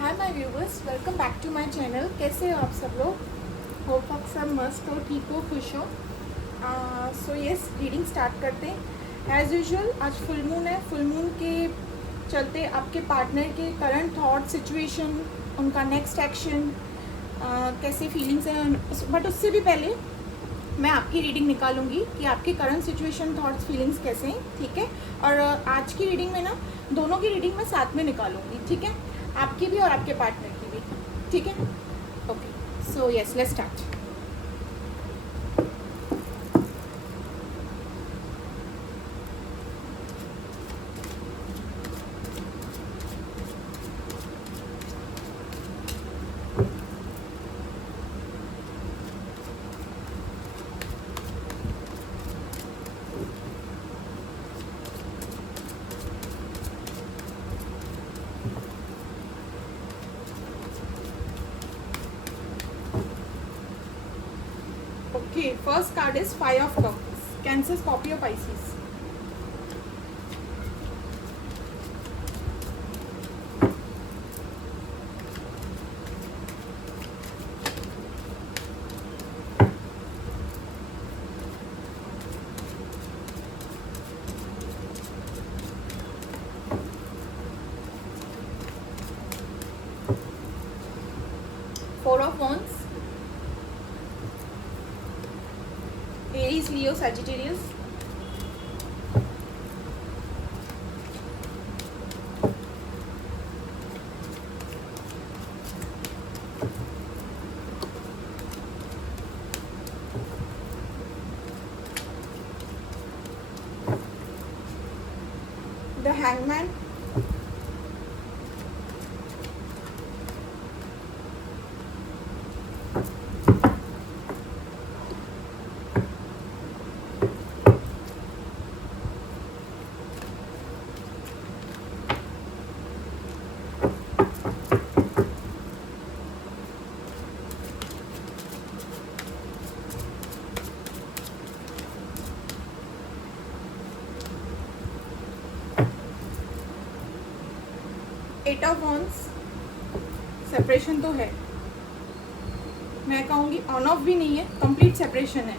Hi my viewers, welcome back to my channel. कैसे हो आप सब लोग? होप आप सब मस्त हो, ठीक हो, खुश हो। सो यस, रीडिंग स्टार्ट करते हैं। एज़ यूजुअल आज फुल मून है। फुल मून के चलते आपके पार्टनर के करंट थॉट, सिचुएशन, उनका नेक्स्ट एक्शन, कैसी फीलिंग्स हैं, बट उससे भी पहले मैं आपकी रीडिंग निकालूंगी कि आपके करंट सिचुएशन, थॉट्स, फीलिंग्स कैसे हैं, ठीक है। और आज की रीडिंग में ना दोनों की रीडिंग मैं साथ में निकालूंगी, ठीक है, आपकी भी और आपके पार्टनर की भी, ठीक है। Okay, so yes, let's start. Okay, first card is 5 of Cups, cancer, Scorpio, Pisces. Four of Wands, Aries, Leo, Sagittarius। The Hangman, Eight of Wands। Separation तो है, मैं कहूँगी ऑन ऑफ भी नहीं है, कंप्लीट सेपरेशन है।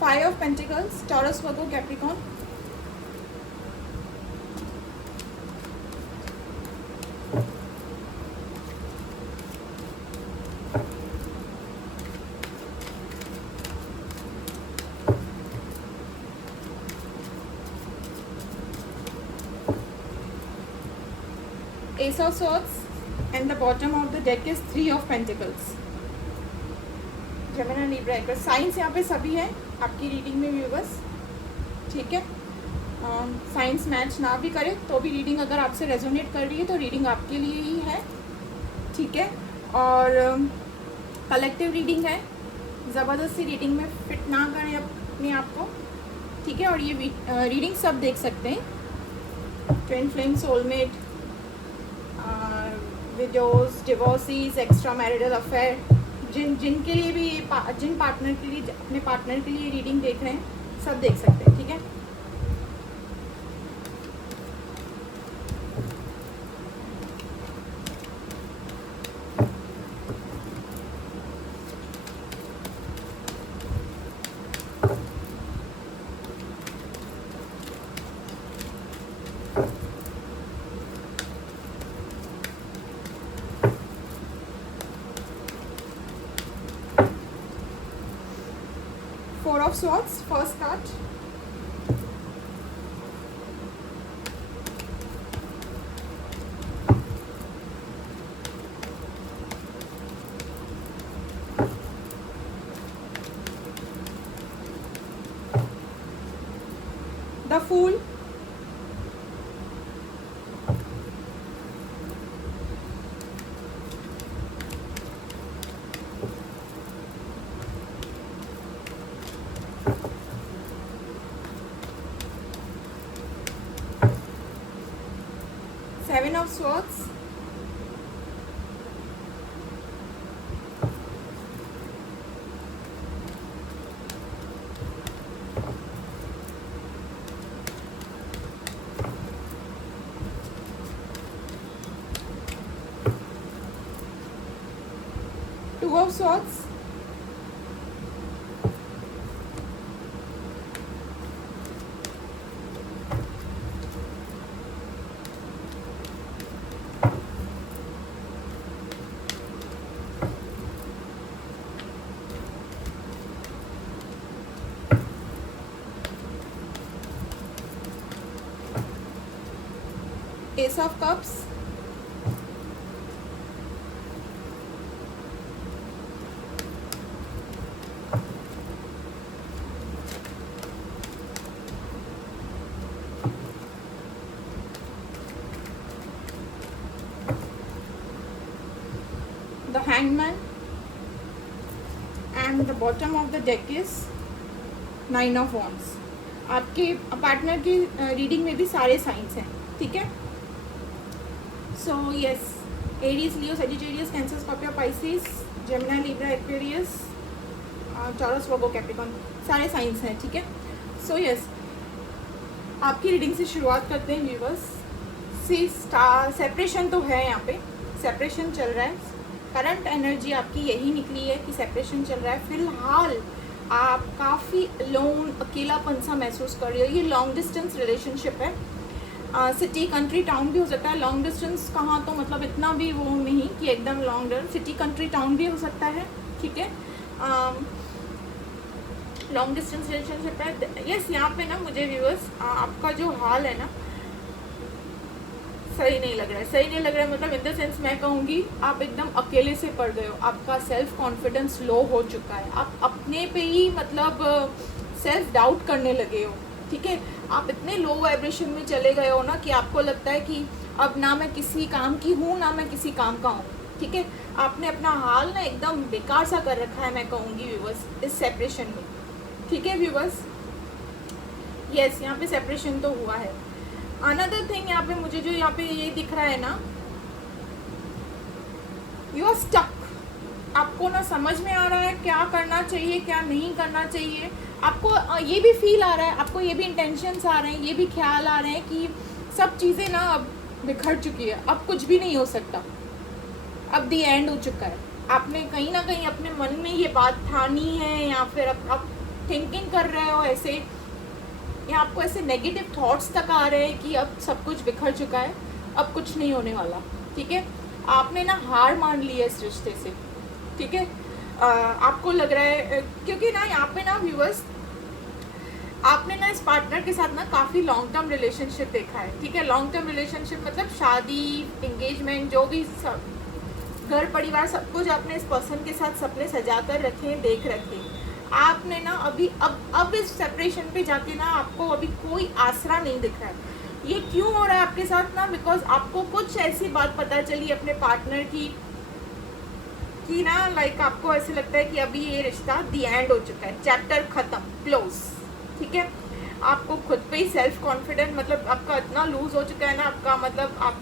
Five of Pentacles, Taurus, Virgo, Capricorn। Ace of Swords, and the bottom of the deck is 3 of Pentacles। Gemini, Libra, Aquarius, science यहाँ पे सभी है आपकी रीडिंग में व्यूवर्स, ठीक है। साइंस मैच ना भी करे तो भी रीडिंग अगर आपसे रेजोनेट कर रही है तो रीडिंग आपके लिए ही है, ठीक है। और कलेक्टिव रीडिंग है, ज़बरदस्ती रीडिंग में फिट ना करें अपने आप को, ठीक है। और ये रीडिंग सब देख सकते हैं, twin flame, soulmate, widows, divorcees, extra marital affair, जिनके लिए भी जिन पार्टनर के लिए, अपने पार्टनर के लिए रीडिंग देख रहे हैं, सब देख सकते हैं, ठीक है। Four of Swords, first card। The Fool, 7 of Swords, Two of Swords, Ace of Cups, the Hangman, and the bottom of the deck is 9 of Wands. आपके पार्टनर की रीडिंग में भी सारे साइंस हैं, ठीक है. So yes, Aries, Leo, Sagittarius, Cancer, Scorpio, Pisces, Gemini, Libra, Aquarius, Taurus, Virgo, Capricorn, सारे science हैं, ठीक है. सो यस, आपकी रीडिंग से शुरुआत करते हैं व्यूवर्स. सी सेपरेशन तो है, यहाँ पे सेपरेशन चल रहा है. करंट एनर्जी आपकी यही निकली है कि सेपरेशन चल रहा है. फिलहाल आप काफ़ी लोन, अकेलापन सा महसूस कर रहे हो. ये लॉन्ग डिस्टेंस रिलेशनशिप है. सिटी, कंट्री, टाउन भी हो सकता है. लॉन्ग डिस्टेंस कहाँ, तो मतलब इतना भी वो नहीं कि एकदम लॉन्ग, सिटी, कंट्री, टाउन भी हो सकता है, ठीक है. लॉन्ग डिस्टेंस रिलेशनशिप है. यस, यहाँ पे ना मुझे व्यूअर्स आपका जो हाल है ना सही नहीं लग रहा है. सही नहीं लग रहा है मतलब इन द सेंस मैं कहूँगी आप एकदम अकेले से पड़ गए हो. आपका सेल्फ कॉन्फिडेंस लो हो चुका है. आप अपने पे ही मतलब सेल्फ डाउट करने लगे हो, ठीक है. आप इतने लो वाइब्रेशन में चले गए हो ना कि आपको लगता है कि अब ना मैं किसी काम की हूँ ना मैं किसी काम का हूँ, ठीक है. आपने अपना हाल ना एकदम बेकार सा कर रखा है, मैं कहूँगी व्यूवर्स, इस सेपरेशन में, ठीक है व्यूवर्स. यस, यहाँ पे सेपरेशन तो हुआ है. अनदर थिंग यहाँ पे मुझे जो यहाँ पे ये दिख रहा है ना, यू आर स्टक. आपको ना समझ में आ रहा है क्या करना चाहिए क्या नहीं करना चाहिए. आपको ये भी फील आ रहा है, आपको ये भी इंटेंशंस आ रहे हैं, ये भी ख्याल आ रहे हैं कि सब चीज़ें ना अब बिखर चुकी है, अब कुछ भी नहीं हो सकता, अब दी एंड हो चुका है. आपने कहीं ना कहीं अपने मन में ये बात ठानी है या फिर आप थिंकिंग कर रहे हो ऐसे, या आपको ऐसे नेगेटिव थॉट्स तक आ रहे हैं कि अब सब कुछ बिखर चुका है, अब कुछ नहीं होने वाला, ठीक है. आपने ना हार मान ली है इस रिश्ते से, ठीक है. आपको लग रहा है क्योंकि ना यहाँ पे ना व्यूअर्स आपने ना इस पार्टनर के साथ ना काफ़ी लॉन्ग टर्म रिलेशनशिप देखा है, ठीक है. लॉन्ग टर्म रिलेशनशिप मतलब शादी, एंगेजमेंट, जो भी सब घर परिवार सब कुछ आपने इस पर्सन के साथ सपने सजा कर रखे हैं, देख रखे हैं. आपने ना अभी अब इस सेपरेशन पे जाके ना आपको अभी कोई आसरा नहीं दिख रहा है. ये क्यों हो रहा है आपके साथ ना, बिकॉज आपको कुछ ऐसी बात पता चली अपने पार्टनर की कि ना लाइक आपको ऐसे लगता है कि अभी ये रिश्ता दी एंड हो चुका है, चैप्टर ख़त्म, क्लोज, ठीक है. आपको खुद पे ही सेल्फ कॉन्फिडेंस मतलब आपका इतना लूज हो चुका है ना, आपका मतलब आप,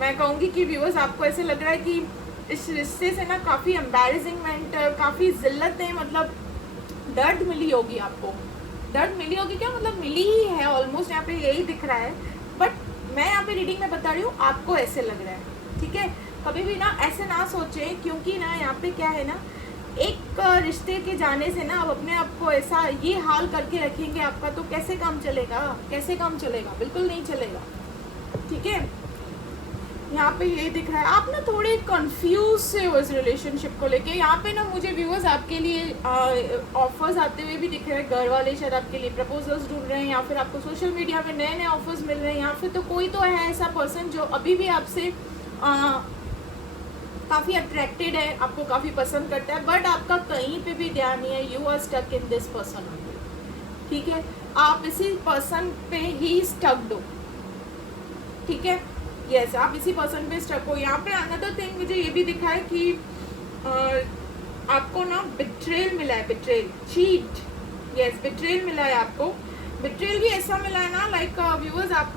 मैं कहूँगी कि व्यूअर्स आपको ऐसे लग रहा है कि इस रिश्ते से ना काफ़ी एम्बैरेसिंगमेंट, काफ़ी ज़िल्लतें, मतलब दर्द मिली होगी आपको. दर्द मिली होगी क्या, मतलब मिली ही है ऑलमोस्ट, यहाँ पे यही दिख रहा है. बट मैं यहाँ पे रीडिंग में बता रही हूँ आपको ऐसे लग रहा है, ठीक है. कभी भी ना ऐसे ना सोचें, क्योंकि ना यहाँ पे क्या है ना, एक रिश्ते के जाने से ना आप अपने आप को ऐसा ये हाल करके रखेंगे आपका, तो कैसे काम चलेगा, कैसे काम चलेगा, बिल्कुल नहीं चलेगा, ठीक है. यहाँ पे ये दिख रहा है आप ना थोड़े कंफ्यूज से हो इस रिलेशनशिप को लेके. यहाँ पे ना मुझे व्यूअर्स आपके लिए ऑफर्स आते हुए भी दिख रहे हैं. घर वाले शायद आपके लिए प्रपोजल्स ढूंढ रहे हैं, या फिर आपको सोशल मीडिया में नए नए ऑफर्स मिल रहे हैं, या फिर तो कोई तो है ऐसा पर्सन जो अभी भी आपसे काफ़ी अट्रैक्टेड है, आपको काफ़ी पसंद करता है, बट आपका कहीं पे भी ध्यान नहीं है. You are stuck in this person, ठीक है. आप इसी पर्सन पे ही स्टक हो, ठीक है. यस, आप इसी पर्सन पे स्टक हो. यहाँ पे अनदर थिंग मुझे ये भी दिखा है कि आपको ना बिट्रेल मिला है, बिट्रेल, चीट. यस, बिट्रेल मिला है आपको. बिट्रेल भी ऐसा मिला है ना लाइक व्यूअर्स, आप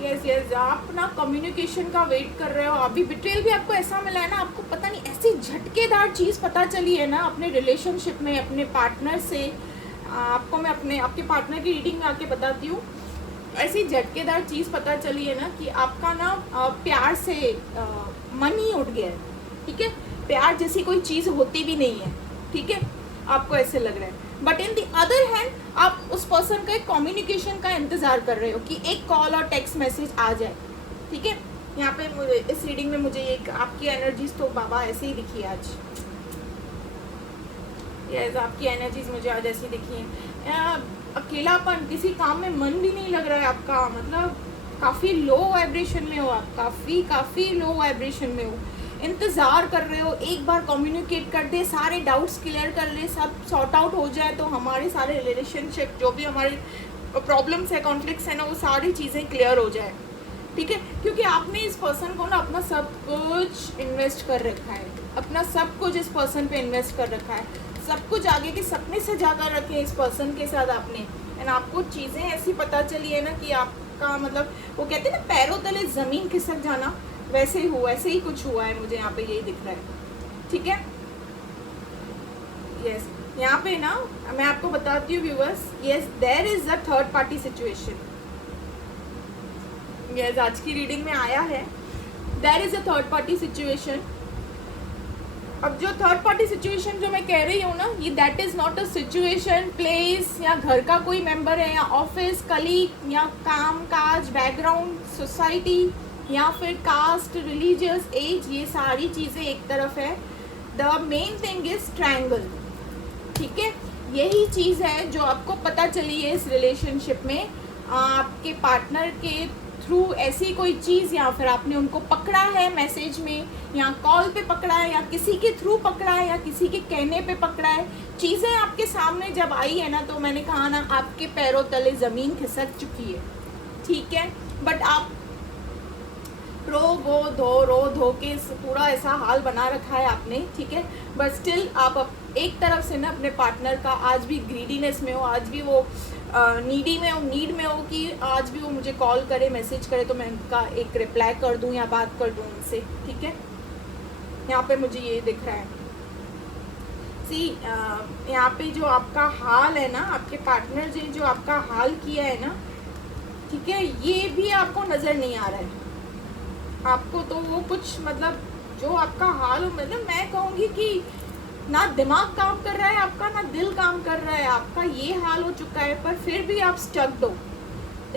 यस यस, आप ना कम्युनिकेशन का वेट कर रहे हो, अभी बिट्रेल भी आपको ऐसा मिला है ना, आपको पता नहीं ऐसी झटकेदार चीज़ पता चली है ना अपने रिलेशनशिप में अपने पार्टनर से। आपको मैं आपके पार्टनर की रीडिंग में आके बताती हूँ, ऐसी झटकेदार चीज़ पता चली है ना कि आपका ना प्यार से मन ही उठ गया है, ठीक है। प्यार जैसी कोई चीज़ होती भी नहीं है, ठीक है, आपको ऐसे लग रहा है। But in the other hand आप उस पर्सन का एक कम्युनिकेशन का इंतज़ार कर रहे हो कि एक कॉल और टेक्स्ट मैसेज आ जाए, ठीक है। यहाँ पे मुझे इस रीडिंग में मुझे एक आपकी एनर्जीज तो बाबा ऐसे ही दिखी है आज। यस, आपकी एनर्जीज मुझे आज ऐसी दिखी है। अकेलापन, किसी काम में मन भी नहीं लग रहा है आपका, मतलब काफ़ी लो वाइब्रेशन में हो आप, काफ़ी लो वाइब्रेशन में हो, इंतज़ार कर रहे हो एक बार कम्युनिकेट कर दे, सारे डाउट्स क्लियर कर ले, सब सॉर्ट आउट हो जाए तो हमारे सारे रिलेशनशिप जो भी हमारे प्रॉब्लम्स है, कॉन्फ्लिक्ट्स है ना, वो सारी चीज़ें क्लियर हो जाए, ठीक है। क्योंकि आपने इस पर्सन को ना अपना सब कुछ इन्वेस्ट कर रखा है, अपना सब कुछ इस पर्सन पे इन्वेस्ट कर रखा है, सब कुछ आगे के सपने सजा कर रखे हैं इस पर्सन के साथ आपने। एंड आपको चीज़ें ऐसी पता चली है ना कि आपका मतलब वो कहते हैं ना पैरों तले ज़मीन खिसक जाना, वैसे ही हुआ, ऐसे ही कुछ हुआ है, मुझे यहाँ पे यही दिख रहा है, ठीक है। यस, यहाँ पे ना मैं आपको बताती हूँ viewers, yes there is a third party situation. Yes, आज की रीडिंग में आया है there is a third party situation. अब जो थर्ड पार्टी सिचुएशन जो मैं कह रही हूँ ना, ये that is not a situation, place या घर का कोई मेंबर है या ऑफिस कलीग या काम काज बैकग्राउंड सोसाइटी या फिर कास्ट रिलीजियस एज, ये सारी चीज़ें एक तरफ है। The main thing is triangle, ठीक है। यही चीज़ है जो आपको पता चली है इस रिलेशनशिप में, आपके पार्टनर के थ्रू ऐसी कोई चीज़, या फिर आपने उनको पकड़ा है मैसेज में या कॉल पे पकड़ा है या किसी के थ्रू पकड़ा है या किसी के कहने पे पकड़ा है। चीज़ें आपके सामने जब आई है ना, तो मैंने कहा ना आपके पैरों तले ज़मीन खिसक चुकी है, ठीक है। बट आप रो धो के पूरा ऐसा हाल बना रखा है आपने, ठीक है। बट स्टिल आप एक तरफ से ना अपने पार्टनर का आज भी ग्रीडीनेस में हो, आज भी वो नीडी में हो, नीड में हो कि आज भी वो मुझे कॉल करे मैसेज करे तो मैं उनका एक रिप्लाई कर दूं या बात कर दूं उनसे, ठीक है। यहाँ पे मुझे ये दिख रहा है, सी यहाँ पे जो आपका हाल है ना, आपके पार्टनर ने जो आपका हाल किया है ना, ठीक है, ये भी आपको नज़र नहीं आ रहा है। आपको तो वो कुछ मतलब जो आपका हाल, मतलब मैं कहूँगी कि ना दिमाग काम कर रहा है आपका, ना दिल काम कर रहा है आपका, ये हाल हो चुका है। पर फिर भी आप स्टक्ड हो,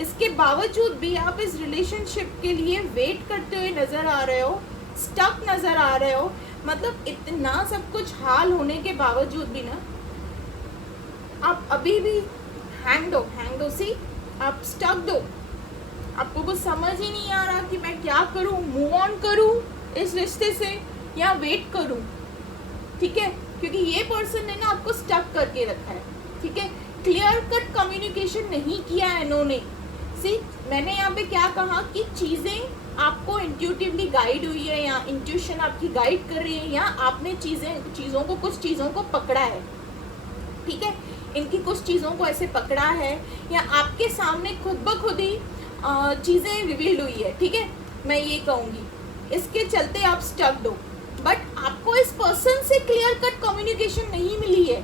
इसके बावजूद भी आप इस रिलेशनशिप के लिए वेट करते हुए नज़र आ रहे हो, स्टक नज़र आ रहे हो। मतलब इतना सब कुछ हाल होने के बावजूद भी ना आप अभी भी हैंग हो, सी आप स्टक्ड हो। आपको कुछ समझ ही नहीं आ रहा कि मैं क्या करूं, मूव ऑन करूं इस रिश्ते से या वेट करूं, ठीक है। क्योंकि ये पर्सन ने ना आपको स्टक करके रखा है, ठीक है। क्लियर कट कम्युनिकेशन नहीं किया है इन्होंने। सी मैंने यहाँ पे क्या कहा कि चीज़ें आपको इंट्यूटिवली गाइड हुई है या इंट्यूशन आपकी गाइड कर रही है, या आपने कुछ चीज़ों को पकड़ा है, ठीक है। इनकी कुछ चीज़ों को ऐसे पकड़ा है या आपके सामने खुद ब खुद ही चीज़ें रिवील्ड हुई है, ठीक है। मैं ये कहूँगी इसके चलते आप स्टक्ड हो। बट आपको इस पर्सन से क्लियर कट कम्युनिकेशन नहीं मिली है,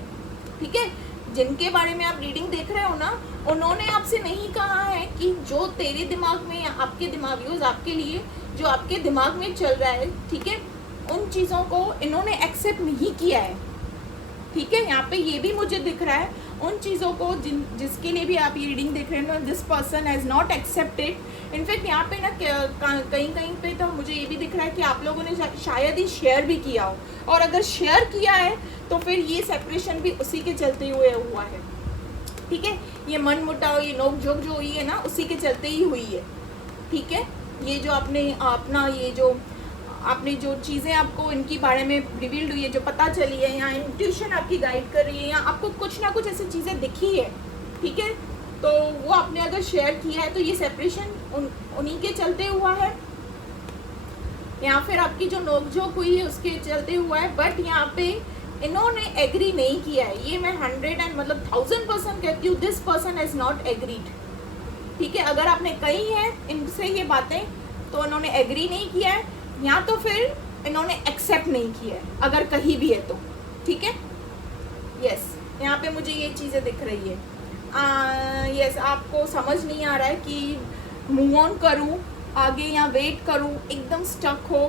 ठीक है। जिनके बारे में आप रीडिंग देख रहे हो ना, उन्होंने आपसे नहीं कहा है कि जो तेरे दिमाग में या आपके दिमाग यूज आपके लिए जो आपके दिमाग में चल रहा है, ठीक है, उन चीज़ों को इन्होंने एक्सेप्ट नहीं किया है, ठीक है। यहाँ पे ये भी मुझे दिख रहा है उन चीज़ों को जिसके लिए भी आप ये रीडिंग देख रहे हैं ना, this person has not accepted. In fact यहाँ पे ना कहीं पे तो मुझे ये भी दिख रहा है कि आप लोगों ने शायद ही शेयर भी किया हो, और अगर शेयर किया है तो फिर ये सेपरेशन भी उसी के चलते हुए हुआ है, ठीक है। ये मन मुटाव, ये नोक झोंक जो हुई है ना, उसी के चलते ही हुई है, ठीक है। ये जो आपने जो चीज़ें आपको इनके बारे में रिवील्ड हुई है, जो पता चली है, या इंट्यूशन आपकी गाइड कर रही है, या आपको कुछ ना कुछ ऐसी चीज़ें दिखी है, ठीक है, तो वो आपने अगर शेयर किया है तो ये सेपरेशन उन्हीं के चलते हुआ है, या फिर आपकी जो नोकझोंक हुई है उसके चलते हुआ है। बट यहाँ पे इन्होंने एग्री नहीं किया है, ये मैं 100% कहती हूँ, this person has not agreed, ठीक है, अगर आपने कही है इनसे ये बातें तो इन्होंने एग्री नहीं किया है, या तो फिर इन्होंने एक्सेप्ट नहीं किया है, अगर कहीं भी है तो। ठीक है, यस, यहाँ पे मुझे ये चीज़ें दिख रही है। यस, आपको समझ नहीं आ रहा है कि मूव ऑन करूँ आगे या वेट करूँ, एकदम स्टक हो।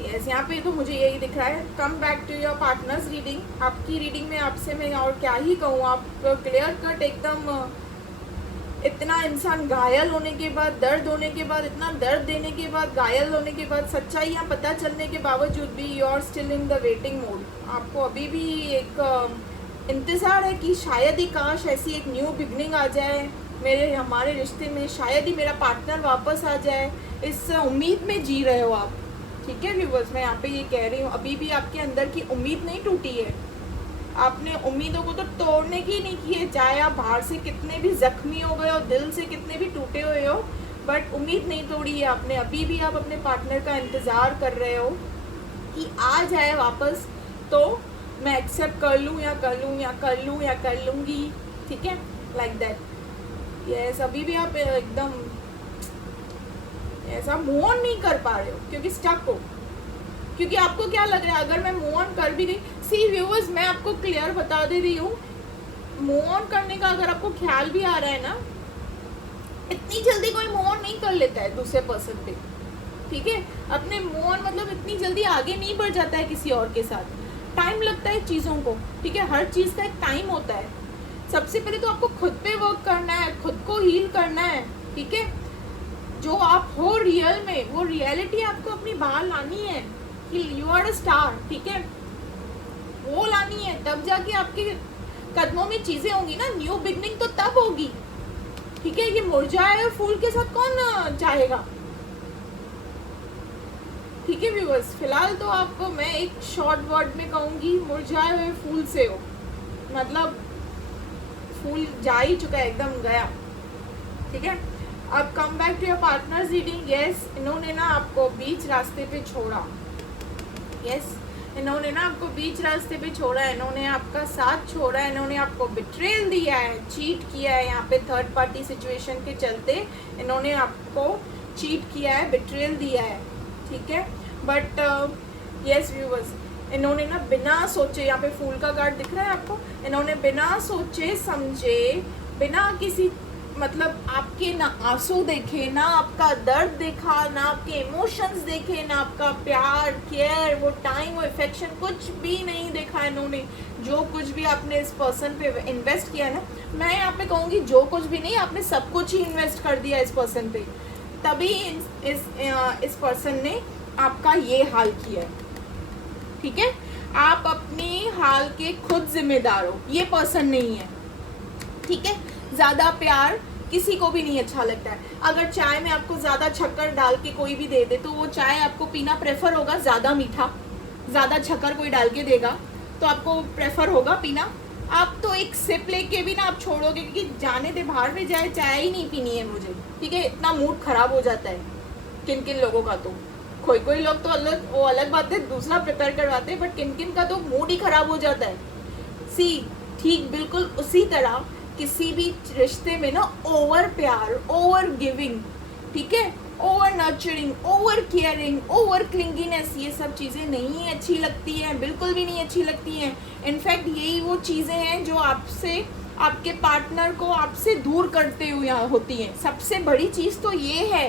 यस, यहाँ पे तो मुझे यही दिख रहा है। Come back to your partners reading. आपकी रीडिंग में आपसे मैं और क्या ही कहूँ, आप क्लियर कट एकदम, इतना इंसान घायल होने के बाद, दर्द होने के बाद, इतना दर्द देने के बाद, घायल होने के बाद, सच्चाइयाँ पता चलने के बावजूद भी you are still in the waiting mode. आपको अभी भी एक इंतज़ार है कि शायद ही काश ऐसी एक न्यू बिगनिंग आ जाए हमारे रिश्ते में, शायद ही मेरा पार्टनर वापस आ जाए, इस उम्मीद में जी रहे हो आप। ठीक है व्यूवर्स, मैं यहाँ पे ये कह रही हूँ, अभी भी आपके अंदर की उम्मीद नहीं टूटी है। आपने उम्मीदों को तो तोड़ने की नहीं की है, चाहे आप बाहर से कितने भी जख्मी हो गए हो, दिल से कितने भी टूटे हुए हो, बट उम्मीद नहीं तोड़ी है आपने। अभी भी आप अपने पार्टनर का इंतज़ार कर रहे हो कि आ जाए वापस, तो मैं एक्सेप्ट कर लूँ या कर लूँ या कर लूँ या कर लूँगी। ठीक है, लाइक दैट। यस, अभी भी आप एकदम ऐसा मूव ऑन नहीं कर पा रहे हो क्योंकि स्टक हो। क्योंकि आपको क्या लग रहा है, अगर मैं मूव ऑन कर भी गई, सी व्यूअर्स, मैं आपको क्लियर बता दे रही हूँ, मूव ऑन करने का अगर आपको ख्याल भी आ रहा है ना, इतनी जल्दी कोई मूव ऑन नहीं कर लेता है दूसरे पर्सन पे। ठीक है, अपने मूव ऑन मतलब इतनी जल्दी आगे नहीं बढ़ जाता है किसी और के साथ, टाइम लगता है चीज़ों को। ठीक है, हर चीज़ का एक टाइम होता है। सबसे पहले तो आपको खुद पे वर्क करना है, खुद को हील करना है। ठीक है, जो आप हो रियल में, वो रियलिटी आपको अपनी बाहर लानी है कि यू आर अ स्टार। ठीक है, वो लानी है, तब जाके आपके कदमों में चीजें होंगी ना। न्यू बिगनिंग तो तब होगी। ठीक है, ये मुरझाए हुए फूल के साथ कौन चाहेगा। ठीक है व्यूअर्स, फिलहाल तो आपको मैं एक शॉर्ट वर्ड में कहूंगी, मुरझाए हुए फूल से हो, मतलब फूल जा ही चुका है, एकदम गया। ठीक है, अब come back to your partners reading. Yes, इन्होंने ना आपको बीच रास्ते पे छोड़ा। यस, इन्होंने ना आपको बीच रास्ते पे छोड़ा है, इन्होंने आपका साथ छोड़ा है, इन्होंने आपको बिट्रेल दिया है, चीट किया है। यहाँ पे थर्ड पार्टी सिचुएशन के चलते इन्होंने आपको चीट किया है, बिट्रेल दिया है। ठीक है, बट यस व्यूअर्स, इन्होंने ना बिना सोचे, यहाँ पे फूल का कार्ड दिख रहा है आपको, इन्होंने बिना सोचे समझे, बिना किसी मतलब आपके ना आंसू देखे, ना आपका दर्द देखा, ना आपके इमोशंस देखे, ना आपका प्यार, केयर, वो टाइम, वो इफेक्शन, कुछ भी नहीं देखा इन्होंने। जो कुछ भी आपने इस पर्सन पे इन्वेस्ट किया ना, मैं यहाँ पे कहूँगी जो कुछ भी नहीं, आपने सब कुछ ही इन्वेस्ट कर दिया इस पर्सन पे, तभी इस पर्सन ने आपका ये हाल किया है। ठीक है, आप अपने हाल के खुद जिम्मेदार हो, ये पर्सन नहीं है। ठीक है, ज़्यादा प्यार किसी को भी नहीं अच्छा लगता है। अगर चाय में आपको ज़्यादा शक्कर डाल के कोई भी दे दे, तो वो चाय आपको पीना प्रेफर होगा, ज़्यादा मीठा, ज़्यादा शक्कर कोई डाल के देगा तो आपको प्रेफर होगा पीना। आप तो एक सिप लेके भी ना आप छोड़ोगे, क्योंकि जाने दे बाहर में जाए, चाय ही नहीं पीनी है मुझे। ठीक है, इतना मूड ख़राब हो जाता है किन किन लोगों का। तो कोई लोग तो वो अलग बात है, दूसरा प्रिपेयर करवाते हैं, बट किन किन का तो मूड ही ख़राब हो जाता है। सी ठीक बिल्कुल उसी तरह किसी भी रिश्ते में ना ओवर प्यार, ओवर गिविंग, ठीक है, over nurturing, over caring, over clinginess, ये सब चीज़ें नहीं अच्छी लगती हैं, बिल्कुल भी नहीं अच्छी लगती हैं। इनफैक्ट यही वो चीज़ें हैं जो आपसे, आपके पार्टनर को आपसे दूर करते हुए होती हैं। सबसे बड़ी चीज़ तो ये है।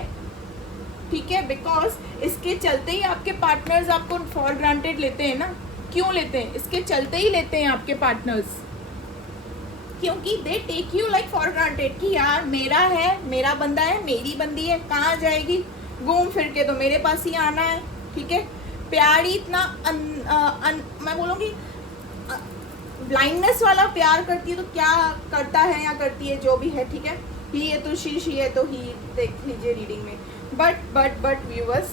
ठीक है, बिकॉज इसके चलते ही आपके पार्टनर्स आपको फॉर ग्रांटेड लेते हैं ना। क्यों लेते हैं? इसके चलते ही लेते हैं आपके पार्टनर्स, क्योंकि they take you like for granted कि यार मेरा है, मेरा बंदा है, मेरी बंदी है, कहाँ जाएगी, घूम फिर के तो मेरे पास ही आना है। ठीक है, प्यार ही इतना मैं बोलूँगी ब्लाइंडनेस वाला प्यार करती है, तो क्या करता है या करती है जो भी है। ठीक है, ही है तो शी है तो ही, देख लीजिए रीडिंग में। बट व्यूअर्स,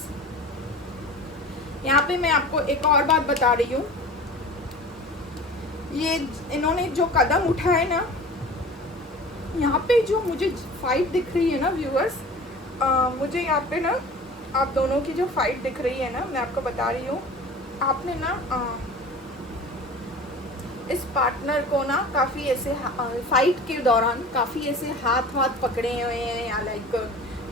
यहाँ पे मैं आपको एक और बात बता रही हूँ, ये इन्होंने जो कदम उठाए ना, यहाँ पे जो मुझे फाइट दिख रही है ना व्यूअर्स, मुझे यहाँ पे ना आप दोनों की जो फाइट दिख रही है ना, मैं आपको बता रही हूँ, आपने ना इस पार्टनर को ना काफ़ी ऐसे फाइट के दौरान काफ़ी ऐसे हाथ वाथ पकड़े हुए हैं, या लाइक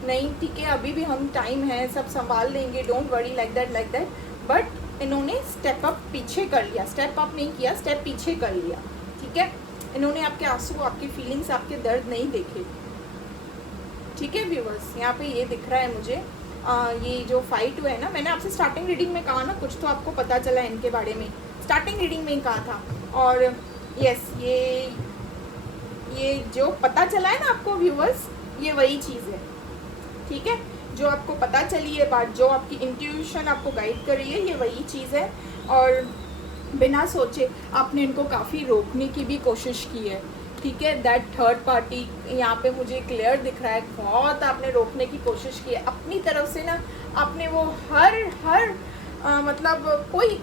नहीं ठीक है अभी भी हम टाइम है, सब संभाल लेंगे, don't worry like that, but इन्होंने स्टेप अप पीछे कर लिया, स्टेप अप नहीं किया, स्टेप पीछे कर लिया, ठीक है। इन्होंने आपके आंसू, आपकी फीलिंग्स, आपके दर्द नहीं देखे, ठीक है व्यूवर्स। यहाँ पे ये दिख रहा है मुझे ये जो फाइट हुआ है ना, मैंने आपसे स्टार्टिंग रीडिंग में कहा ना, कुछ तो आपको पता चला इनके बारे में, स्टार्टिंग रीडिंग में ही कहा था। और यस ये जो पता चला है ना आपको व्यूवर्स, ये वही चीज़ है, ठीक है। जो आपको पता चली है बात, जो आपकी इंट्यूशन आपको गाइड कर रही है, ये वही चीज़ है। और बिना सोचे आपने इनको काफ़ी रोकने की भी कोशिश की है, ठीक है। दैट थर्ड पार्टी यहाँ पे मुझे क्लियर दिख रहा है, बहुत आपने रोकने की कोशिश की है अपनी तरफ से ना, आपने वो हर मतलब कोई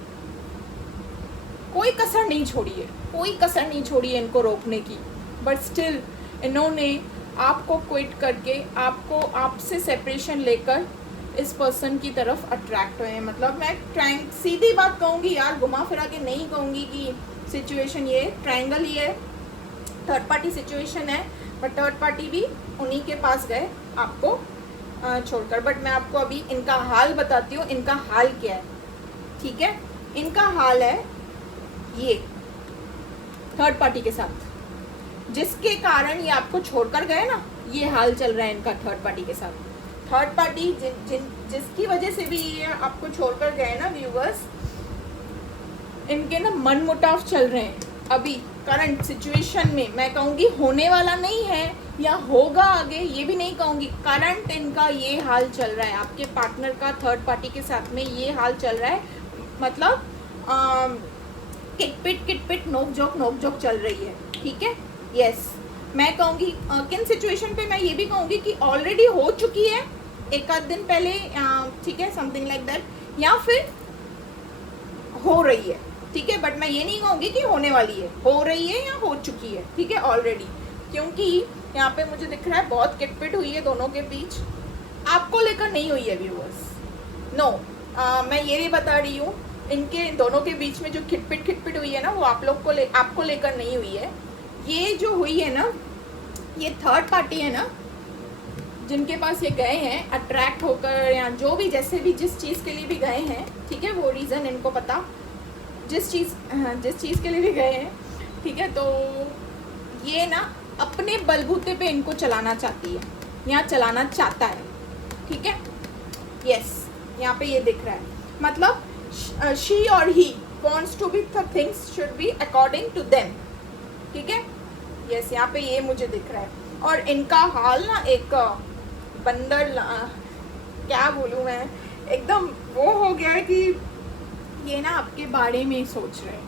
कसर नहीं छोड़ी है, कोई कसर नहीं छोड़ी है इनको रोकने की, बट स्टिल इन्होंने आपको क्विट करके, आपसे सेपरेशन लेकर इस पर्सन की तरफ अट्रैक्ट हुए हैं। मतलब मैं सीधी बात कहूँगी यार, घुमा फिरा के नहीं कहूँगी कि सिचुएशन ये ट्रायंगल ही है, थर्ड पार्टी सिचुएशन है, बट थर्ड पार्टी भी उन्हीं के पास गए आपको छोड़कर। बट मैं आपको अभी इनका हाल बताती हूँ, इनका हाल क्या है, ठीक है। इनका हाल है ये थर्ड पार्टी के साथ, जिसके कारण ये आपको छोड़कर गए ना, ये हाल चल रहा है इनका थर्ड पार्टी के साथ। थर्ड पार्टी जिसकी वजह से भी ये आपको छोड़कर गए ना व्यूवर्स, इनके ना मन मुटाव चल रहे हैं अभी करंट सिचुएशन में। मैं कहूँगी होने वाला नहीं है या होगा आगे, ये भी नहीं कहूँगी, करंट इनका ये हाल चल रहा है, आपके पार्टनर का थर्ड पार्टी के साथ में ये हाल चल रहा है। मतलब किटपिट नोक जोक चल रही है, ठीक है। यस मैं कहूँगी किन सिचुएशन पे, मैं ये भी कहूँगी कि ऑलरेडी हो चुकी है एक आध दिन पहले, ठीक है, समथिंग लाइक दैट, या फिर हो रही है, ठीक है। बट मैं ये नहीं कहूँगी कि होने वाली है, हो रही है या हो चुकी है, ठीक है, ऑलरेडी। क्योंकि यहाँ पे मुझे दिख रहा है बहुत किटपिट हुई है दोनों के बीच, आपको लेकर नहीं हुई है व्यूअर्स, नो। मैं ये भी बता रही हूँ, इनके दोनों के बीच में जो खिटपिट हुई है ना, वो आपको लेकर नहीं हुई है। ये जो हुई है ना, ये थर्ड पार्टी है ना, जिनके पास ये गए हैं अट्रैक्ट होकर, या जो भी जैसे भी जिस चीज़ के लिए भी गए हैं, ठीक है, वो रीज़न इनको पता, जिस चीज़ के लिए भी गए हैं, ठीक है। तो ये ना अपने बलबूते पे इनको चलाना चाहती है, या चलाना चाहता है, ठीक है। यस यहाँ पे ये दिख रहा है, मतलब शी और ही wants to be the things should be according to them, ठीक है। यस यहाँ पे ये मुझे दिख रहा है। और इनका हाल ना एक बंदर क्या बोलूँ मैं, एकदम वो हो गया है कि ये ना आपके बारे में सोच रहे हैं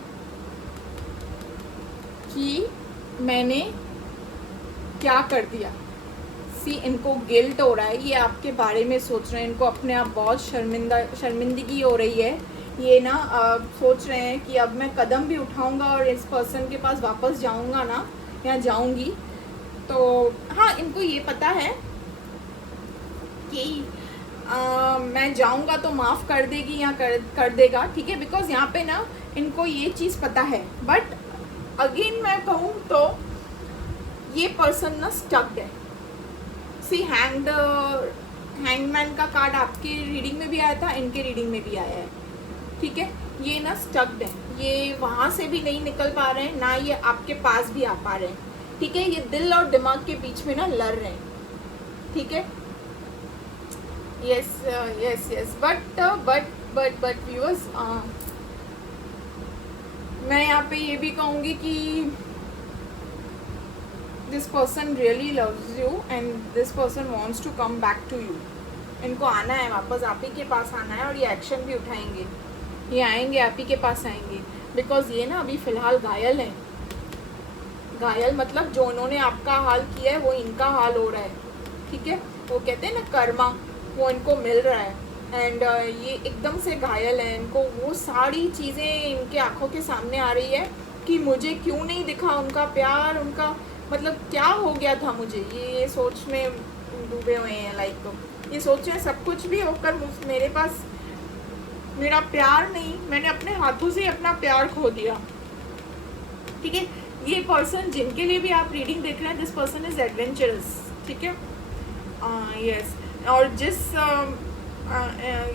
कि मैंने क्या कर दिया। इनको गिल्ट हो रहा है, ये आपके बारे में सोच रहे हैं, इनको अपने आप बहुत शर्मिंदगी हो रही है। ये ना सोच रहे हैं कि अब मैं कदम भी उठाऊंगा और इस पर्सन के पास वापस जाऊंगा ना, या जाऊंगी, तो हाँ इनको ये पता है कि मैं जाऊंगा तो माफ़ कर देगी या कर देगा, ठीक है। बिकॉज यहाँ पे ना इनको ये चीज़ पता है। बट अगेन मैं कहूँ तो ये पर्सन ना स्टक्ड है। सी हैंगमैन का कार्ड आपकी रीडिंग में भी आया था, इनके रीडिंग में भी आया है, ठीक है। ये ना स्टक्ड है, ये वहाँ से भी नहीं निकल पा रहे हैं, ना ये आपके पास भी आ पा रहे हैं, ठीक है। ये दिल और दिमाग के बीच में ना लड़ रहे हैं, ठीक है। यस बट व्यूअर्स, मैं यहाँ पे ये भी कहूँगी कि this person really loves you and this person wants to come back to you. इनको आना है वापस, आप ही के पास आना है, और ये एक्शन भी उठाएंगे, ये आएंगे, आप ही के पास आएंगे। बिकॉज ये ना अभी फ़िलहाल घायल हैं, घायल मतलब जो उन्होंने आपका हाल किया है वो इनका हाल हो रहा है, ठीक है। वो कहते हैं ना कर्मा, वो इनको मिल रहा है। एंड ये एकदम से घायल है, इनको वो सारी चीज़ें इनके आँखों के सामने आ रही है कि मुझे क्यों नहीं दिखा उनका प्यार, उनका मतलब क्या हो गया था मुझे, ये सोच में डूबे हुए हैं। लाइक ये सोच रहे हैं सब कुछ भी होकर मेरे पास मेरा प्यार नहीं, मैंने अपने हाथों से अपना प्यार खो दिया। ठीक है। ये पर्सन जिनके लिए भी आप रीडिंग देख रहे हैं, दिस पर्सन इज एडवेंचरस, ठीक है। यस, और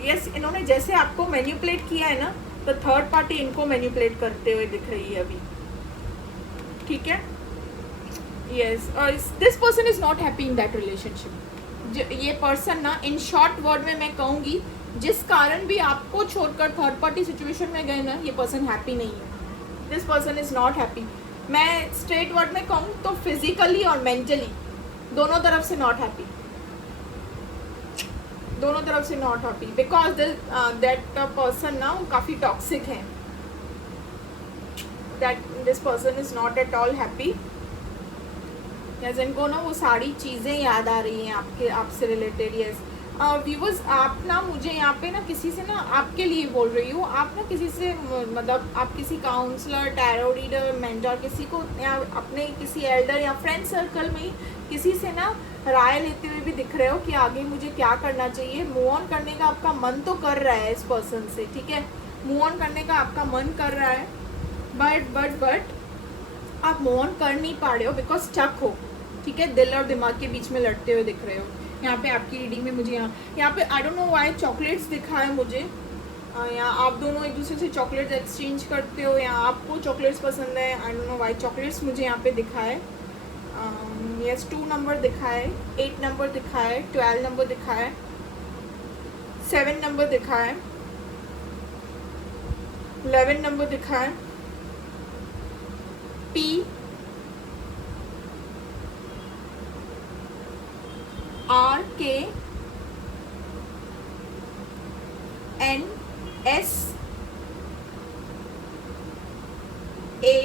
यस इन्होंने जैसे आपको मैन्युपुलेट किया है ना, तो थर्ड पार्टी इनको मैन्युपुलेट करते हुए दिख रही है अभी, ठीक है। Yes, this person is not happy in that relationship. ये पर्सन ना, इन शॉर्ट वर्ड में मैं कहूँगी, जिस कारण भी आपको छोड़कर थर्ड पार्टी सिचुएशन में गए ना, ये पर्सन हैप्पी नहीं है। This person is not happy. मैं स्ट्रेट वर्ड में कहूँ तो फिजिकली और मेंटली दोनों तरफ से नॉट हैप्पी, दोनों तरफ से not happy, because that person ना वो काफ़ी टॉक्सिक है। That this person is not at all happy. या जिनको ना वो सारी चीज़ें याद आ रही हैं आपके, आपसे रिलेटेड। यस व्यूवर्स, आप ना मुझे यहाँ पे ना किसी से ना, आपके लिए बोल रही हूँ, आप ना किसी से मतलब आप किसी काउंसलर, टैरो रीडर, मेंटर, किसी को या अपने किसी एल्डर या फ्रेंड सर्कल में ही किसी से ना राय लेते हुए भी दिख रहे हो कि आगे मुझे क्या करना चाहिए। मूव ऑन करने का आपका मन तो कर रहा है इस पर्सन से, ठीक है, मूव ऑन करने का आपका मन कर रहा है, बट आप मूव ऑन कर नहीं पा रहे हो बिकॉज स्टक हो, ठीक है। दिल और दिमाग के बीच में लड़ते हुए दिख रहे हो। यहाँ पे आपकी रीडिंग में मुझे यहाँ पे I don't know why chocolates दिखा है मुझे। यहाँ आप दोनों एक दूसरे से चॉकलेट्स एक्सचेंज करते हो, या आपको चॉकलेट्स पसंद है, I don't know why chocolates मुझे यहाँ पे दिखा है। यस 2 नंबर दिखा है, 8 नंबर दिखा है, 12 नंबर दिखा है, 7 नंबर दिखा है, 11 नंबर दिखा है, P R K N S A,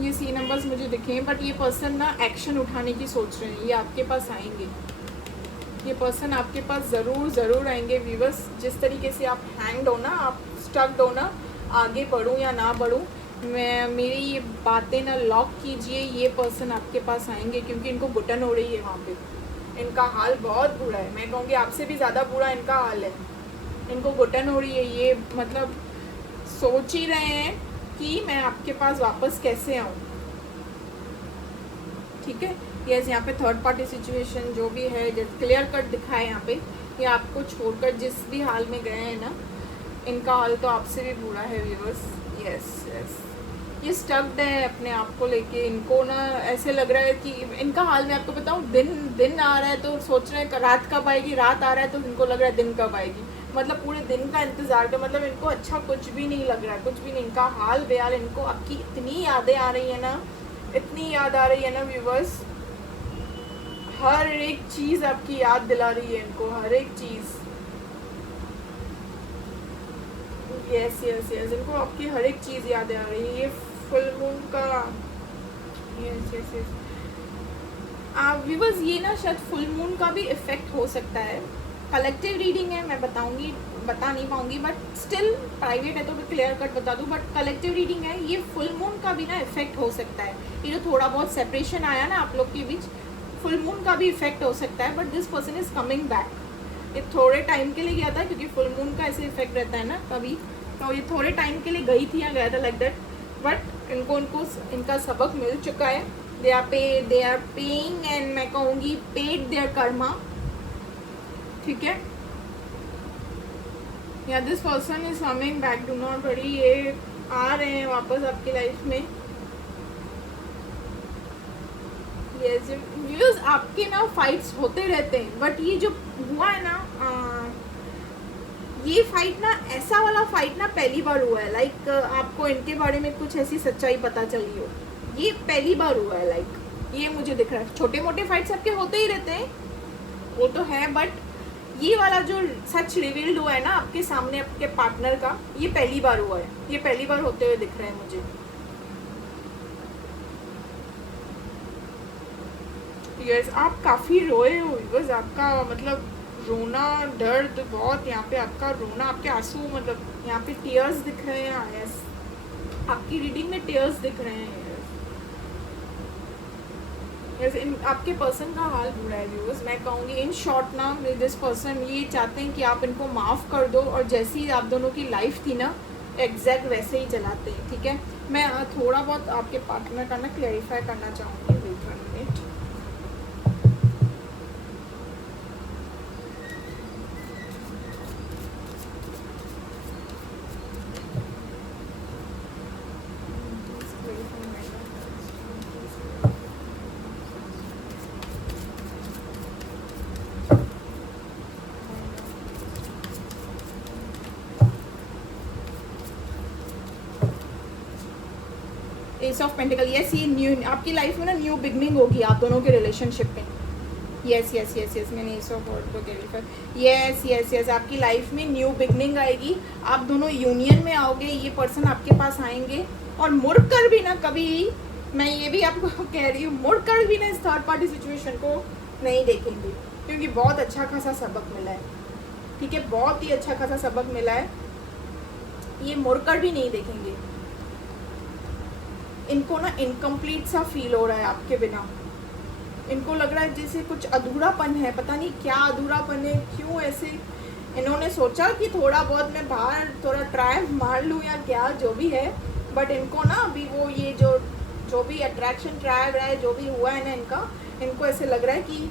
ये सी नंबर्स मुझे दिखे हैं। बट ये पर्सन ना एक्शन उठाने की सोच रहे हैं, ये आपके पास आएंगे, ये पर्सन आपके पास ज़रूर आएंगे व्यूअर्स। जिस तरीके से आप हैंग्ड हो ना, आप स्टक्ड हो ना, आगे बढ़ूँ या ना बढ़ूँ, मेरी ये बातें ना लॉक कीजिए, ये पर्सन आपके पास आएंगे, क्योंकि इनको घुटन हो रही है वहाँ पे। इनका हाल बहुत बुरा है, मैं कहूँगी आपसे भी ज़्यादा बुरा इनका हाल है। इनको घुटन हो रही है, ये मतलब सोच ही रहे हैं कि मैं आपके पास वापस कैसे आऊँ, ठीक है। यस, यहाँ पे थर्ड पार्टी सिचुएशन जो भी है, जब क्लियर कट दिखा है यहाँ पे, ये आपको छोड़कर जिस भी हाल में गए हैं ना, इनका हाल तो आपसे भी बुरा है व्यूअर्स। यस, ये स्टक्ड है अपने आप को लेके। इनको ना ऐसे लग रहा है कि इनका हाल मैं आपको बताऊँ, दिन आ रहा है तो सोच रहे हैं रात कब आएगी, रात आ रहा है तो इनको लग रहा है दिन कब आएगी, मतलब पूरे दिन का इंतज़ार का, मतलब इनको अच्छा कुछ भी नहीं लग रहा है, कुछ भी नहीं। इनका हाल बेहाल, इनको आपकी इतनी यादें आ रही है ना, इतनी याद आ रही है ना व्यूवर्स, हर एक चीज़ आपकी याद दिला रही है इनको, हर एक चीज़। यस, इनको आपकी हर एक चीज़ याद आ रही है। ये फुल मून का, यस व्यूवर्स, ये ना शायद फुल मून का भी इफेक्ट हो सकता है। कलेक्टिव रीडिंग है, मैं बता नहीं पाऊँगी, बट स्टिल प्राइवेट है तो मैं क्लियर कट बता दूँ, बट कलेक्टिव रीडिंग है। ये फुल मून का भी ना इफेक्ट हो सकता है। ये जो थोड़ा बहुत सेपरेशन आया ना आप लोग के बीच, फुल मून का भी इफेक्ट हो सकता है। But this person is coming back. ये थोड़े टाइम के लिए गया था, क्योंकि फुल मून का ऐसे इफेक्ट रहता है ना कभी, तो ये थोड़े टाइम के लिए गई थी या गया था लाइक दैट, बट इनका सबक मिल चुका है। दे आर पेइंग एंड मैं कहूँगी पेड देयर कर्मा, ठीक है। या this person is coming back, do not worry, ये आ रहे हैं वापस आपकी लाइफ में। यस व्यूअर्स, आपके ना फाइट्स होते रहते हैं, बट ये जो हुआ है ना, ये फाइट ना, ऐसा वाला फाइट ना पहली बार हुआ है। लाइक आपको इनके बारे में कुछ ऐसी सच्चाई पता चली हो, ये पहली बार हुआ है। लाइक ये मुझे दिख रहा है, छोटे मोटे फाइट्स आपके होते ही रहते हैं, वो तो है, बट ये वाला जो सच रिवील्ड हुआ है ना आपके सामने आपके पार्टनर का, ये पहली बार हुआ है, ये पहली बार होते हुए दिख रहे हैं मुझे। यस, आप काफ़ी रोए हो बस, आपका मतलब रोना, दर्द बहुत, यहाँ पे आपका रोना, आपके आंसू, मतलब यहाँ पे टीयर्स दिख रहे हैं। यस, आपकी रीडिंग में टीयर्स दिख रहे हैं। यस, आपके पर्सन का हाल बुरा है व्यूअर्स, मैं कहूँगी इन शॉर्ट ना, दिस पर्सन ये चाहते हैं कि आप इनको माफ़ कर दो, और जैसी आप दोनों की लाइफ थी ना एग्जैक्ट वैसे ही जलाते हैं, ठीक है। मैं थोड़ा बहुत आपके पार्टनर का ना क्लेरिफाई करना चाहूँगी, wait 1 minute. Ace of pentacles, yes, ये न्यू आपकी लाइफ में ना न्यू बिगनिंग होगी आप दोनों के रिलेशनशिप में। यस यस यस यस, मैंने एस ऑफ वर्ड को क्लैरिफाई। यस यस यस, आपकी लाइफ में न्यू बिगनिंग आएगी, आप दोनों यूनियन में आओगे, ये पर्सन आपके पास आएंगे और मुड़ कर भी ना कभी, मैं ये भी आपको कह रही हूँ, मुड़ कर भी ना इस थर्ड पार्टी सिचुएशन को नहीं देखेंगे, क्योंकि बहुत अच्छा खासा सबक मिला है, ठीक है, बहुत ही अच्छा खासा सबक मिला है, ये मुड़ कर भी नहीं देखेंगे। इनको ना इनकम्प्लीट सा फील हो रहा है आपके बिना, इनको लग रहा है जैसे कुछ अधूरापन है, पता नहीं क्या अधूरापन है, क्यों ऐसे इन्होंने सोचा कि थोड़ा बहुत मैं बाहर थोड़ा ट्राई मार लूँ या क्या जो भी है, बट इनको ना अभी वो ये जो भी अट्रैक्शन ट्राई है जो भी हुआ है ना इनका, इनको ऐसे लग रहा है कि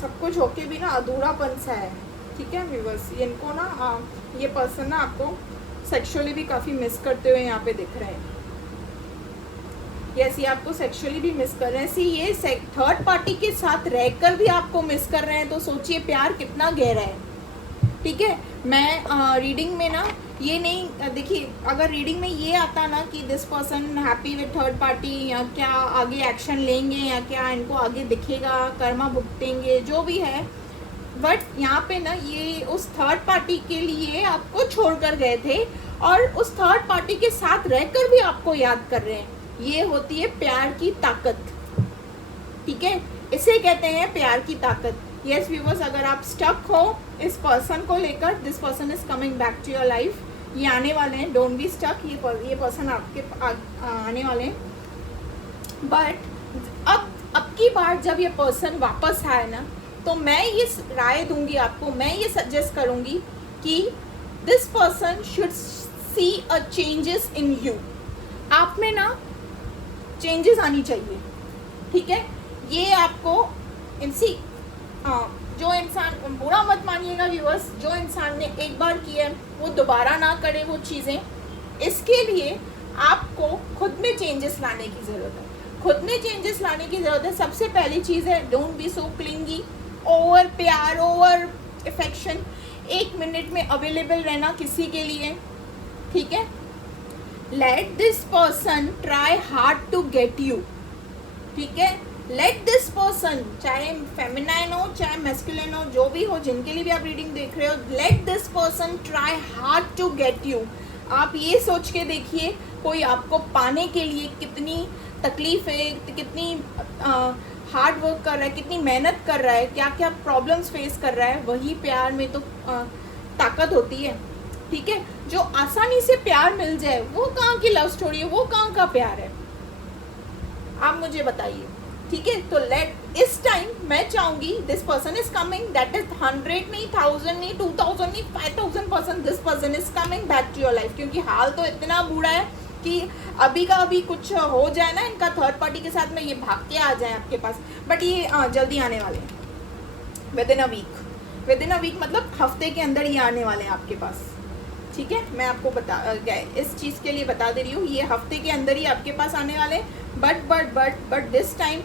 सब कुछ होके भी ना अधूरापन सा है, ठीक है व्यूअर्स। इनको ना ये पर्सन ना आपको सेक्सुअली भी काफ़ी मिस करते हुए यहाँ पे दिख रहे हैं। यस, ये आपको सेक्सुअली भी मिस कर रहे हैं। सी, ये थर्ड पार्टी के साथ रहकर भी आपको मिस कर रहे हैं, तो सोचिए प्यार कितना गहरा है, ठीक है। मैं रीडिंग में ना ये नहीं, देखिए अगर रीडिंग में ये आता ना कि this person happy with third party, या क्या आगे एक्शन लेंगे, या क्या इनको आगे दिखेगा, कर्मा भुगतेंगे, जो भी है, बट यहाँ पे ना ये उस थर्ड पार्टी के लिए आपको छोड़कर गए थे और उस थर्ड पार्टी के साथ रहकर भी आपको याद कर रहे हैं। ये होती है प्यार की ताकत, ठीक है, इसे कहते हैं प्यार की ताकत। यस व्यूअर्स, अगर आप स्टक हो इस पर्सन को लेकर, this person is coming back to your life, ये आने वाले हैं, डोंट बी स्टक, ये पर्सन आपके आने वाले हैं। बट अब की बार जब ये पर्सन वापस आए ना, तो मैं ये राय दूंगी आपको, मैं ये सजेस्ट करूंगी कि this person should C a changes in you, आप में ना चेंजेस आनी चाहिए, ठीक है। ये आपको इनसी जो इंसान, बुरा मत मानिएगा व्यूअर्स, जो इंसान ने एक बार किया है वो दोबारा ना करे वो चीज़ें, इसके लिए आपको खुद में चेंजेस लाने की ज़रूरत है, खुद में चेंजेस लाने की ज़रूरत है। सबसे पहली चीज़ है, don't be so clingy, over प्यार, ओवर अफेक्शन, 1 मिनट में अवेलेबल रहना किसी के लिए, ठीक है। Let this person try hard to get you, ठीक है। लेट दिस पर्सन, चाहे फेमिनाइन हो चाहे मैस्कुलिन हो, जो भी हो, जिनके लिए भी आप रीडिंग देख रहे हो, let this person try hard to get you. आप ये सोच के देखिए कोई आपको पाने के लिए कितनी तकलीफ है, कितनी हार्ड वर्क कर रहा है, कितनी मेहनत कर रहा है, क्या क्या प्रॉब्लम्स फेस कर रहा है। वही प्यार में तो ताकत होती है, ठीक है। जो आसानी से प्यार मिल जाए वो कहाँ की लव स्टोरी है, वो कहाँ का प्यार है, आप मुझे बताइए, ठीक है। तो लेट इस टाइम मैं चाहूंगी, this person is coming, that is 100 नहीं, 1000 नहीं, 2000 नहीं, 5000%, this person is coming back to your life, क्योंकि हाल तो इतना बुरा है कि अभी का अभी कुछ हो जाए ना इनका थर्ड पार्टी के साथ में, ये भाग के आ जाए आपके पास, बट ये जल्दी आने वाले हैं, विद इन अ वीक, मतलब हफ्ते के अंदर ये आने वाले हैं आपके पास, ठीक है। मैं आपको इस चीज़ के लिए बता दे रही हूँ, ये हफ्ते के अंदर ही आपके पास आने वाले, बट दिस टाइम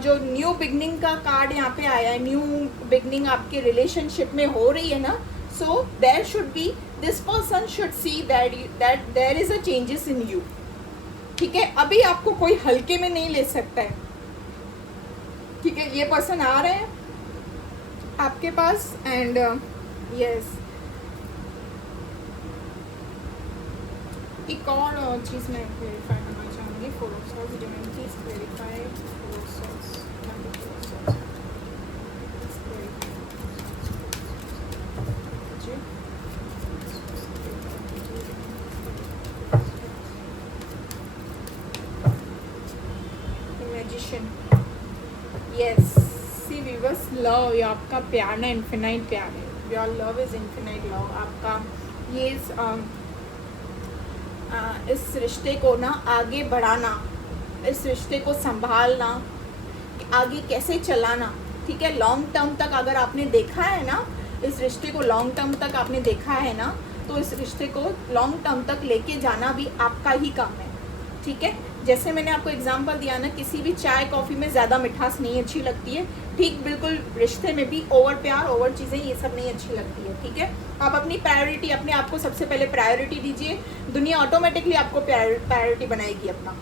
जो न्यू बिगनिंग का कार्ड यहाँ पे आया है, न्यू बिगनिंग आपके रिलेशनशिप में हो रही है ना, so there should be, this person should see that there is a changes in you, ठीक है। अभी आपको कोई हल्के में नहीं ले सकता है, ठीक है। ये पर्सन आ रहे हैं आपके पास, एंड यस, एक और चीज़ मैं क्लेरिफाई करना चाहूँगी, 4 of swords, divinities clarify 4 of swords, magician, yes. See viewers, love, ये आपका प्यार ना इन्फिनाइट प्यार है, your love is infinite love, आपका ये इस रिश्ते को ना आगे बढ़ाना, इस रिश्ते को संभालना, आगे कैसे चलाना, ठीक है। लॉन्ग टर्म तक अगर आपने देखा है ना, इस रिश्ते को लॉन्ग टर्म तक आपने देखा है ना, तो इस रिश्ते को लॉन्ग टर्म तक लेके जाना भी आपका ही काम है, ठीक है। जैसे मैंने आपको एग्जांपल दिया ना, किसी भी चाय कॉफ़ी में ज़्यादा मिठास नहीं अच्छी लगती है, ठीक बिल्कुल रिश्ते में भी ओवर प्यार, ओवर चीज़ें, ये सब नहीं अच्छी लगती है, ठीक है। आप अपनी प्रायोरिटी, अपने आप को सबसे पहले प्रायोरिटी दीजिए, दुनिया ऑटोमेटिकली आपको प्रायोरिटी बनाएगी अपना,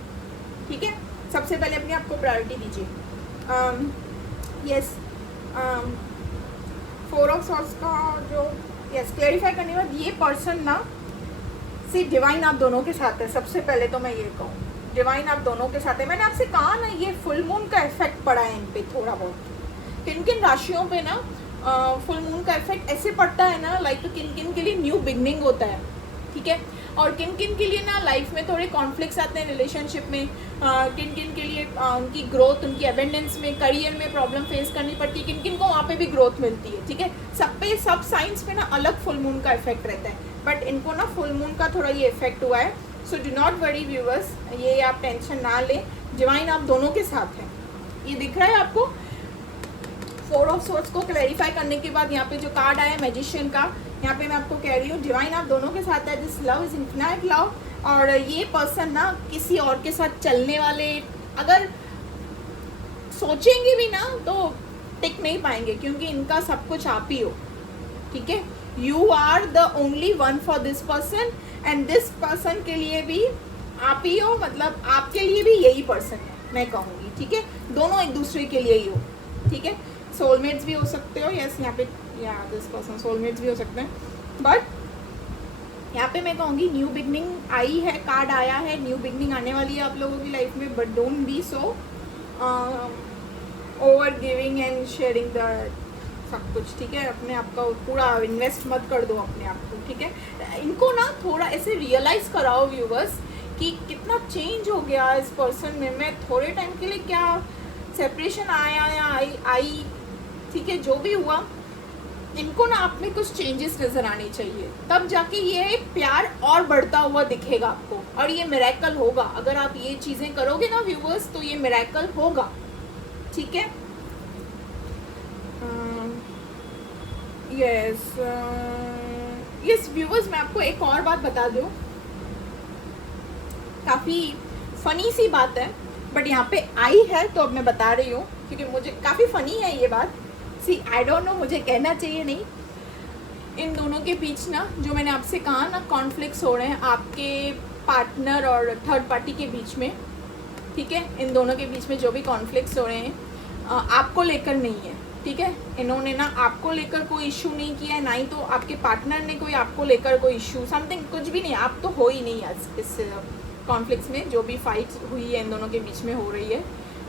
ठीक है। सबसे पहले अपने आप को प्रायोरिटी दीजिए। यस, 4 ऑफ सॉर्ड्स का जो क्लेरिफाई करने के बाद, ये पर्सन ना सिर्फ डिवाइन आप दोनों के साथ है। सबसे पहले तो मैं ये कहूँ, डिवाइन आप दोनों के साथ है। मैंने आपसे कहा ना, ये फुल मून का इफेक्ट पड़ा है इन पे थोड़ा बहुत। किन किन राशियों पे ना फुल मून का इफेक्ट ऐसे पड़ता है ना, लाइक किन किन के लिए न्यू बिगनिंग होता है, ठीक है। और किन किन के लिए ना लाइफ में थोड़े कॉन्फ्लिक्ट्स आते हैं रिलेशनशिप में, किन किन के लिए उनकी ग्रोथ, उनकी एबेंडेंस में, करियर में प्रॉब्लम फेस करनी पड़ती है, किन किन को वहाँ पे भी ग्रोथ मिलती है, ठीक है। सब पे, सब साइंस पे ना अलग फुल मून का इफेक्ट रहता है, बट इनको ना फुल मून का थोड़ा ये इफेक्ट हुआ है। So do not worry viewers, ये आप टेंशन ना लें, डिवाइन आप दोनों के साथ हैं। ये दिख रहा है आपको 4 ऑफ सोर्स को क्लैरिफाई करने के बाद यहाँ पे जो कार्ड आया है मैजिशियन का, यहाँ पे मैं आपको कह रही हूँ डिवाइन आप दोनों के साथ है। This love is infinite love. और ये पर्सन ना किसी और के साथ चलने वाले, अगर सोचेंगे भी ना तो टिक नहीं पाएंगे, क्योंकि इनका सब कुछ आप ही हो, ठीक है। You are the only one for this person, and this person के लिए भी आप ही हो, मतलब आपके लिए भी यही पर्सन है मैं कहूँगी, ठीक है। दोनों एक दूसरे के लिए ही हो, ठीक है। सोलमेट्स भी हो सकते हो, यस, यहाँ पे या दिस पर्सन सोलमेट्स भी हो सकते हैं, बट यहाँ पे मैं कहूँगी न्यू बिगनिंग आई है, कार्ड आया है, न्यू बिगनिंग आने वाली है आप लोगों की लाइफ में, but don't be so over giving and sharing the sub कुछ, ठीक है। अपने आप का पूरा इन्वेस्ट मत कर दो अपने आप को, ठीक है। इनको ना थोड़ा ऐसे रियलाइज कराओ व्यूवर्स कि कितना चेंज हो गया इस पर्सन में। मैं थोड़े टाइम के लिए क्या सेपरेशन आया या आई, ठीक है, जो भी हुआ, इनको ना आप में कुछ चेंजेस नजर आने चाहिए, तब जाके ये प्यार और बढ़ता हुआ दिखेगा आपको, और ये मिरेकल होगा। अगर आप ये चीज़ें करोगे ना व्यूवर्स, तो ये मिरेकल होगा, ठीक है। यस व्यूवर्स, मैं आपको एक और बात बता दूं, काफ़ी फनी सी बात है, बट यहाँ पे आई है तो अब मैं बता रही हूँ, क्योंकि मुझे काफ़ी फनी है ये बात। सी आई डोंट नो, मुझे कहना चाहिए नहीं। इन दोनों के बीच ना, जो मैंने आपसे कहा ना, कॉन्फ्लिक्ट्स हो रहे हैं आपके पार्टनर और थर्ड पार्टी के बीच में, ठीक है। इन दोनों के बीच में जो भी कॉन्फ्लिक्ट्स हो रहे हैं आपको लेकर नहीं है, ठीक है। इन्होंने ना आपको लेकर कोई इशू नहीं किया है, ना ही तो आपके पार्टनर ने कोई आपको लेकर कोई इशू, समथिंग कुछ भी नहीं, आप तो हो ही नहीं इस कॉन्फ्लिक्ट्स में। जो भी फाइट हुई है इन दोनों के बीच में हो रही है।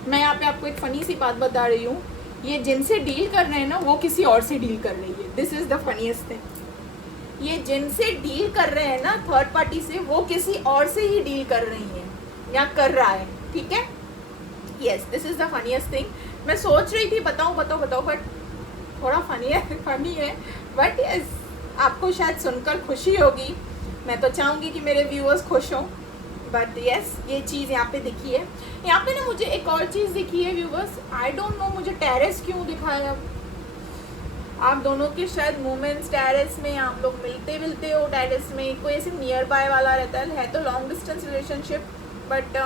मैं यहाँ पे आपको एक फ़नी सी बात बता रही हूँ, ये जिनसे डील कर रहे हैं ना, वो किसी और से डील कर रही है। This is the funniest thing. ये जिनसे डील कर रहे हैं ना थर्ड पार्टी से, वो किसी और से ही डील कर रही है या कर रहा है, ठीक है। Yes, this is the funniest thing. मैं सोच रही थी बताऊँ, बट थोड़ा फनी है, बट यस, आपको शायद सुनकर खुशी होगी। मैं तो चाहूँगी कि मेरे व्यूअर्स खुश हों, बट यस, ये चीज़ यहाँ पे दिखी है। यहाँ पे ना मुझे एक और चीज़ दिखी है व्यूवर्स, आई डोंट नो मुझे टेरेस क्यों दिखाया। आप दोनों के शायद मूवमेंट्स टेरेस में, आप लोग मिलते हो टेरेस में, कोई ऐसे नियर बाय वाला रहता है तो long distance relationship, but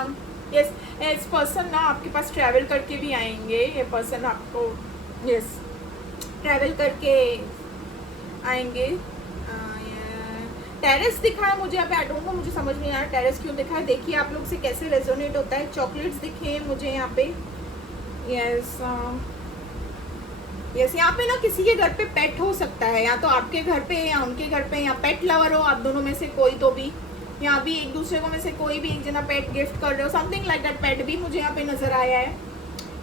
yes, इस पर्सन ना आपके पास ट्रैवल करके भी आएंगे। ये पर्सन आपको यस ट्रैवल करके आएंगे। टेरेस दिखा है मुझे यहाँ पे, आई डोंट नो, मुझे समझ नहीं आ रहा टेरेस क्यों दिखा है। देखिए आप लोग से कैसे रेजोनेट होता है। चॉकलेट्स दिखे हैं मुझे यहाँ पे, यस यस। यहाँ पे ना किसी के घर पे पेट हो सकता है, या तो आपके घर पे या उनके घर पे, या पेट लवर हो आप दोनों में से कोई, तो भी यहाँ भी एक दूसरे को में से कोई भी एक जना पेट गिफ्ट कर रहे हो, समथिंग लाइक दैट। पेट भी मुझे यहाँ पे नजर आया है।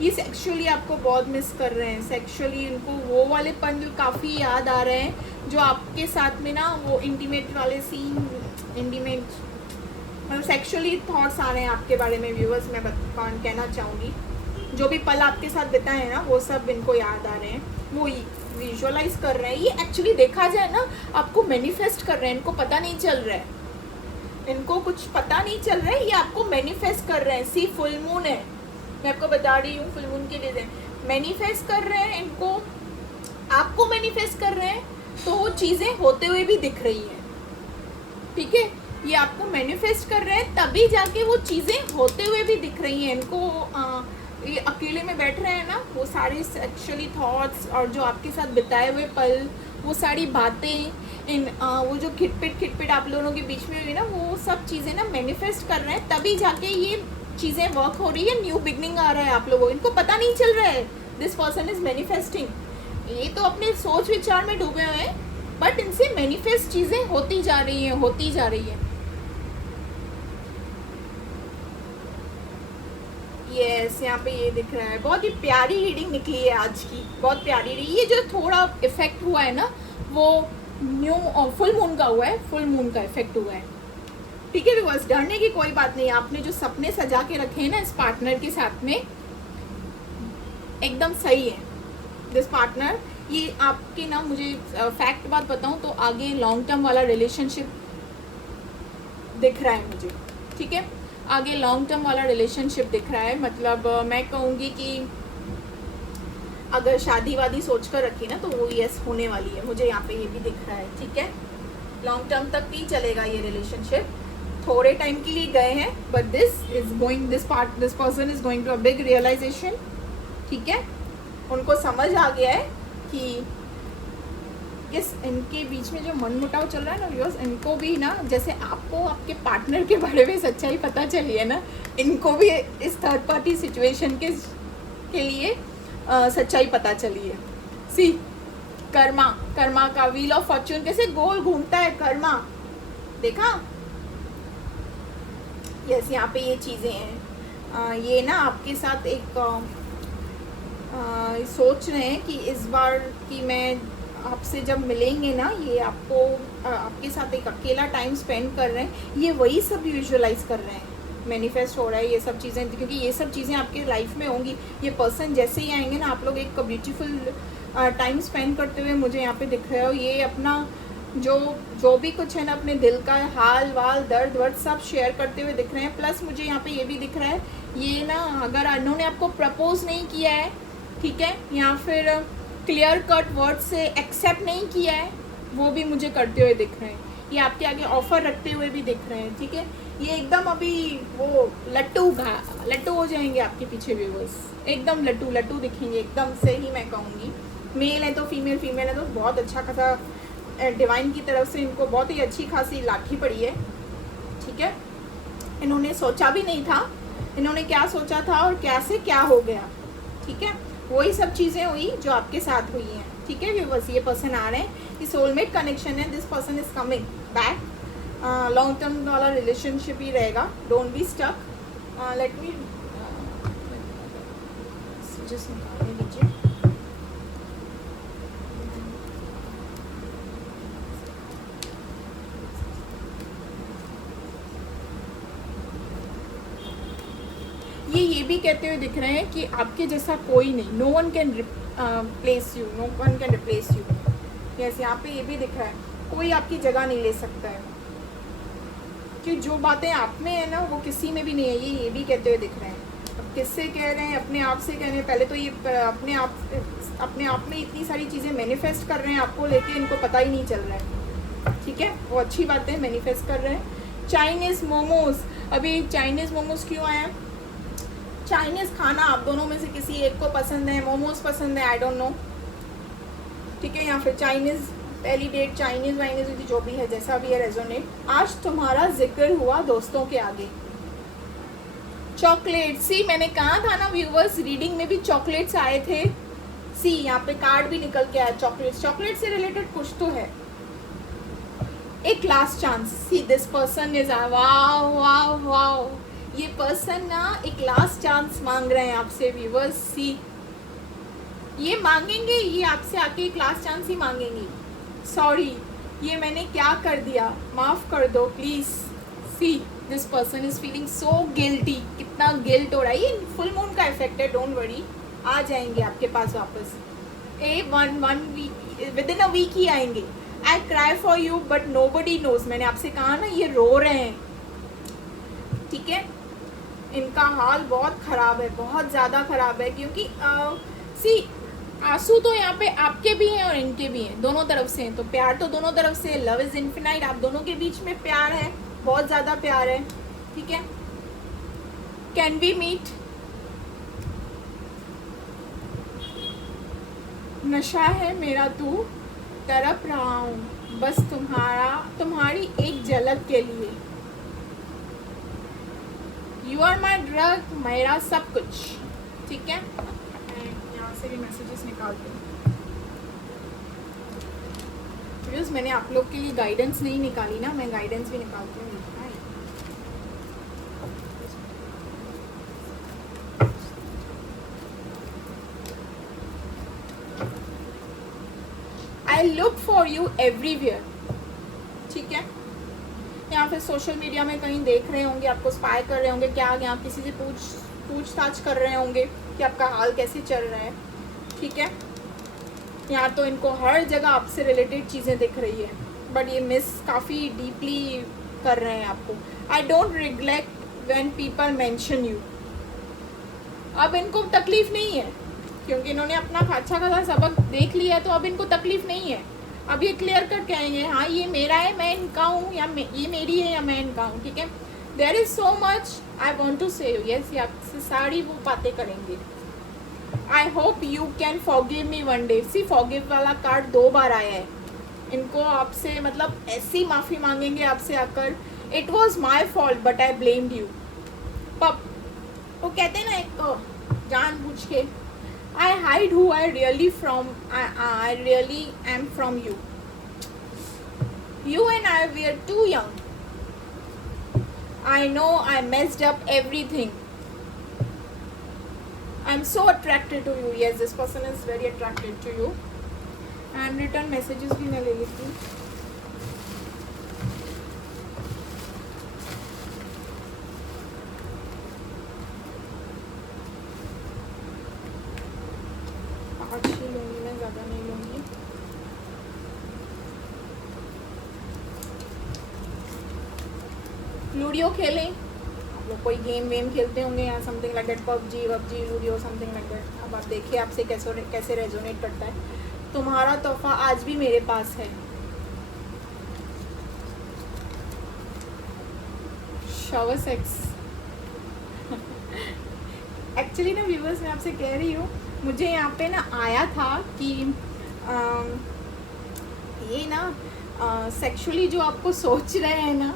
ये सेक्सुअली आपको बहुत मिस कर रहे हैं, सेक्सुअली इनको वो वाले पल काफ़ी याद आ रहे हैं जो आपके साथ में ना, वो इंटीमेट वाले सीन, इंटीमेट मतलब सेक्सुअली थॉट्स आ रहे हैं आपके बारे में व्यूअर्स। मैं कहना चाहूँगी जो भी पल आपके साथ बिताए हैं ना, वो सब इनको याद आ रहे हैं, वो विजुअलाइज कर रहे हैं। ये एक्चुअली देखा जाए ना, आपको मैनिफेस्ट कर रहे हैं, इनको पता नहीं चल रहा है। इनको कुछ पता नहीं चल रहा है, ये आपको मैनिफेस्ट कर रहे हैं। सी फुल मून है, मैं आपको बता रही हूँ फुल मून के लिए मैनिफेस्ट कर रहे हैं इनको, आपको मैनिफेस्ट कर रहे हैं, तो वो चीज़ें होते हुए भी दिख रही हैं, ठीक है। ये आपको मैनिफेस्ट कर रहे हैं तभी जाके वो चीज़ें होते हुए भी दिख रही हैं इनको। ये अकेले में बैठ रहे हैं ना, वो सारे एक्चुअली थॉट्स और जो आपके साथ बिताए हुए पल, वो सारी बातें, वो जो खिटपिट आप लोगों के बीच में हुई ना, वो सब चीज़ें ना मैनिफेस्ट कर रहे हैं, तभी जाके ये चीज़ें वर्क हो रही है। न्यू बिगनिंग आ रहा है आप लोगों, इनको पता नहीं चल रहा है दिस पर्सन इज मैनिफेस्टिंग। ये तो अपने सोच विचार में डूबे हुए हैं, बट इनसे मैनिफेस्ट चीज़ें होती जा रही हैं, होती जा रही हैं। यस, यहाँ पे ये दिख रहा है। बहुत ही प्यारी रीडिंग निकली है आज की, बहुत प्यारी रीडिंग। ये जो थोड़ा इफेक्ट हुआ है ना, वो न्यू फुल मून का हुआ है, फुल मून का इफेक्ट हुआ है, ठीक है व्यूअर्स। डरने की कोई बात नहीं। आपने जो सपने सजा के रखे हैं ना इस पार्टनर के साथ में, एकदम सही है दिस पार्टनर। ये आपके ना, मुझे फैक्ट बात बताऊं तो आगे लॉन्ग टर्म वाला रिलेशनशिप दिख रहा है मुझे, ठीक है। आगे लॉन्ग टर्म वाला रिलेशनशिप दिख रहा है। मतलब मैं कहूँगी कि अगर शादी वादी सोच कर रखी ना, तो वो यस होने वाली है। मुझे यहाँ पे ये भी दिख रहा है, ठीक है। लॉन्ग टर्म तक भी चलेगा ये रिलेशनशिप, थोड़े टाइम के लिए गए हैं, but this person is going to a big realization, ठीक है। उनको समझ आ गया है कि यस, इनके बीच में जो मनमुटाव चल रहा है ना व्यूअर्स, इनको भी ना, जैसे आपको आपके पार्टनर के बारे में सच्चाई पता चली है ना, इनको भी इस थर्ड पार्टी सिचुएशन के लिए सच्चाई पता चली है। सी कर्मा का व्हील ऑफ फॉर्च्यून कैसे गोल घूमता है, कर्मा देखा। यस, यहाँ पे ये चीज़ें हैं। ये ना आपके साथ एक सोच रहे हैं कि इस बार कि मैं आपसे जब मिलेंगे ना, ये आपको आपके साथ एक अकेला टाइम स्पेंड कर रहे हैं, ये वही सब विजुअलाइज कर रहे हैं, मैनिफेस्ट हो रहा है ये सब चीज़ें, क्योंकि ये सब चीज़ें आपके लाइफ में होंगी। ये पर्सन जैसे ही आएंगे ना, आप लोग एक ब्यूटीफुल टाइम स्पेंड करते हुए मुझे यहाँ पे दिख रहे हो। ये अपना जो भी कुछ है ना, अपने दिल का हाल वाल, दर्द वर्द सब शेयर करते हुए दिख रहे हैं। प्लस मुझे यहाँ पे ये भी दिख रहा है, ये ना अगर उन्होंने आपको प्रपोज नहीं किया है, ठीक है, या फिर क्लियर कट वर्ड से एक्सेप्ट नहीं किया है, वो भी मुझे करते हुए दिख रहे हैं। ये आपके आगे ऑफर रखते हुए भी दिख रहे हैं, ठीक है। ये एकदम अभी वो लट्टू हो जाएंगे आपके पीछे व्यूअर्स, एकदम लट्टू दिखेंगे एकदम से ही। मैं कहूँगी मेल है तो फीमेल है तो बहुत अच्छा खासा डिवाइन की तरफ से इनको बहुत ही अच्छी खासी लाठी पड़ी है, ठीक है। इन्होंने सोचा भी नहीं था, इन्होंने क्या सोचा था और क्या से क्या हो गया, ठीक है। वही सब चीज़ें हुई जो आपके साथ हुई हैं, ठीक है व्यूअर्स। ये पर्सन आ रहे हैं, ये सोलमेट कनेक्शन है, this person is coming back. Long term वाला रिलेशनशिप ही रहेगा, don't be stuck. Let me just निकालने दीजिए। ये भी कहते हुए दिख रहे हैं कि आपके जैसा कोई नहीं, no one can replace you, no one can replace you. Yes, यहाँ पे ये भी दिख रहा है, कोई आपकी जगह नहीं ले सकता है, कि जो बातें आप में है ना वो किसी में भी नहीं है। ये भी कहते हुए दिख रहे हैं। अब किससे कह रहे हैं, अपने आप से कह रहे हैं। पहले तो ये अपने आप में इतनी सारी चीज़ें मैनिफेस्ट कर रहे हैं आपको लेके, इनको पता ही नहीं चल रहा है, ठीक है। वो अच्छी बात है, मैनिफेस्ट कर रहे हैं। चाइनीज़ मोमोज, अभी चाइनीज़ मोमोज क्यों आया? चाइनीज़ खाना आप दोनों में से किसी एक को पसंद है, मोमोज पसंद है, आई डोंट नो, ठीक है। या फिर चाइनीज़ पहली डेट चाइनीज़ वाइनीज़ हुई थी, जो भी है, जैसा भी है रेजोनेट। आज तुम्हारा जिक्र हुआ दोस्तों के आगे। चॉकलेट, सी मैंने कहा था ना व्यूवर्स, रीडिंग में भी चॉकलेट्स आए थे। सी यहाँ पे कार्ड भी निकल के आया, चॉकलेट से रिलेटेड कुछ तो है। एक last chance, C this person is, wow, ये पर्सन ना एक लास्ट चांस मांग रहे हैं आपसे व्यूवर्स। सी ये मांगेंगे, ये आपसे आके एक लास्ट चांस ही मांगेंगी। सॉरी, ये मैंने क्या कर दिया, माफ़ कर दो please. See this person is feeling so guilty, कितना गिल्ट हो रहा है। ये फुल मून का इफेक्ट है, डोंट वरी, आ जाएंगे आपके पास वापस। One week, within a week ही आएंगे। I cry for you but nobody knows, मैंने आपसे कहा ना ये रो रहे हैं, ठीक है, इनका हाल बहुत ख़राब है, बहुत ज़्यादा ख़राब है, क्योंकि सी आंसू तो यहाँ पे आपके भी हैं और इनके भी हैं, दोनों तरफ से हैं, तो प्यार तो दोनों तरफ से, लव इज़ इन्फिनाइट, आप दोनों के बीच में प्यार है, बहुत ज़्यादा प्यार है, ठीक है। Can we meet? नशा है मेरा तू, तड़प रहा हूँ बस तुम्हारी एक झलक के लिए। यू आर माई ड्रग, मेरा सब कुछ, ठीक है। यहाँ से भी मैसेजेस निकालती हूँ, बिकॉज मैंने आप लोग के लिए गाइडेंस नहीं निकाली ना, मैं गाइडेंस भी निकालती हूँ। I look for you everywhere, ठीक है। या फिर सोशल मीडिया में कहीं देख रहे होंगे, आपको स्पाई कर रहे होंगे, क्या यहाँ किसी से पूछताछ कर रहे होंगे कि आपका हाल कैसे चल रहा है, ठीक है। यहाँ तो इनको हर जगह आपसे रिलेटेड चीज़ें दिख रही है, बट ये मिस काफ़ी डीपली कर रहे हैं आपको। I don't regret when people mention you. अब इनको तकलीफ नहीं है, क्योंकि इन्होंने अपना अच्छा खासा सबक देख लिया है, तो अब इनको तकलीफ नहीं है। अब ये क्लियर कट कहेंगे, हाँ ये मेरा है, मैं इनका हूँ, या ये मेरी है या मैं इनका हूँ, ठीक है। There is so much I want to say yes, ये आपसे सारी वो बातें करेंगे। I hope you can forgive me one day. See forgive वाला कार्ड 2 बार आया है, इनको आपसे मतलब ऐसी माफ़ी मांगेंगे आपसे आकर, it was my fault but I blamed you. पप वो कहते हैं ना एक जानबूझ के, I hide who I really am from you. You and I were too young. I know I messed up everything. I'm so attracted to you. Yes, this person is very attracted to you. And return messages भी मैं ले लेती हूँ। अच्छी लूँगी मैं, ज़्यादा नहीं लूँगी। लूडियो खेलें, आप लोग कोई गेम वेम खेलते होंगे या something like that, PUBG ludo something like that. अब आप देखिए आपसे कैसे रेजोनेट करता है। तुम्हारा तोहफा आज भी मेरे पास है। शॉवर सेक्स एक्चुअली ना व्यूअर्स, मैं आपसे कह रही हूँ, मुझे यहाँ पे ना आया था कि ये ना सेक्सुअली जो आपको सोच रहे हैं ना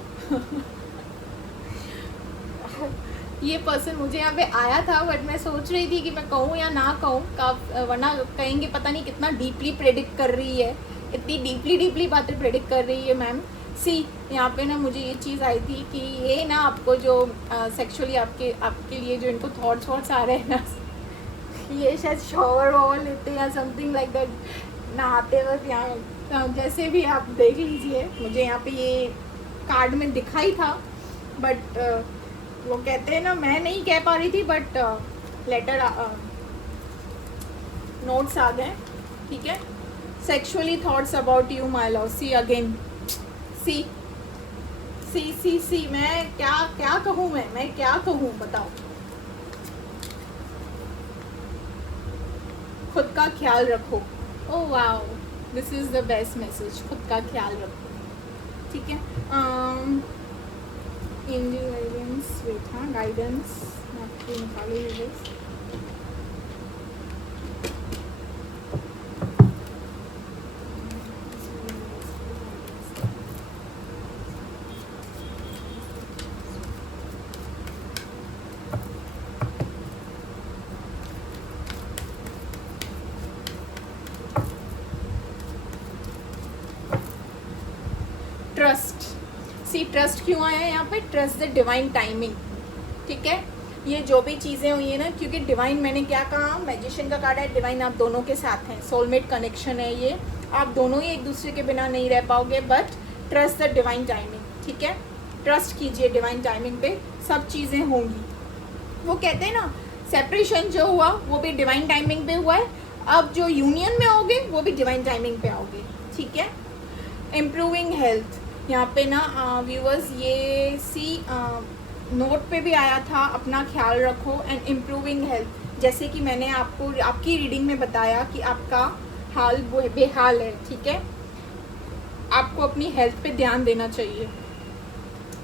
ये पर्सन मुझे यहाँ पे आया था, बट मैं सोच रही थी कि मैं कहूँ या ना कहूँ, वरना कहेंगे पता नहीं कितना डीपली प्रेडिक्ट कर रही है, इतनी डीपली बातें प्रेडिक्ट कर रही है मैम। सी यहाँ पे ना मुझे ये चीज़ आई थी कि ये ना आपको जो सेक्सुअली आपके लिए जो इनको थॉट्स आ रहे हैं ना, ये शायद शॉवर लेते हैं या समथिंग लाइक दैट, नहाते वक्त यहाँ जैसे भी आप देख लीजिए। मुझे यहाँ पे ये कार्ड में दिखाई था, बट वो कहते हैं ना, मैं नहीं कह पा रही थी, बट लेटर नोट्स आ गए, ठीक है। Sexually thoughts about you my love. See again, see मैं क्या कहूँ, मैं क्या कहूँ बताओ। खुद का ख्याल रखो। Oh wow, this is the best message, खुद का ख्याल रखो, ठीक है। एंजल गाइडेंस, वेट, हाँ गाइडेंस मैं आपको निकालूंगी। ट्रस्ट, सी ट्रस्ट क्यों आया है यहाँ पे? ट्रस्ट द डिवाइन टाइमिंग, ठीक है। ये जो भी चीज़ें हुई है ना, क्योंकि डिवाइन, मैंने क्या कहा, मैजिशियन का कार्ड है, डिवाइन आप दोनों के साथ हैं, सोलमेट कनेक्शन है ये, आप दोनों ही एक दूसरे के बिना नहीं रह पाओगे, but trust the divine timing, ठीक है। ट्रस्ट कीजिए डिवाइन टाइमिंग पे, सब चीज़ें होंगी। वो कहते हैं ना, सेपरेशन जो हुआ वो भी डिवाइन टाइमिंग पे हुआ है, अब जो यूनियन में आओगे वो भी डिवाइन टाइमिंग पे आओगे, ठीक है। इम्प्रूविंग हेल्थ, यहाँ पे ना व्यूअर्स, ये सी नोट पे भी आया था, अपना ख्याल रखो एंड इम्प्रूविंग हेल्थ। जैसे कि मैंने आपको आपकी रीडिंग में बताया कि आपका हाल बेहाल है, ठीक है, आपको अपनी हेल्थ पे ध्यान देना चाहिए।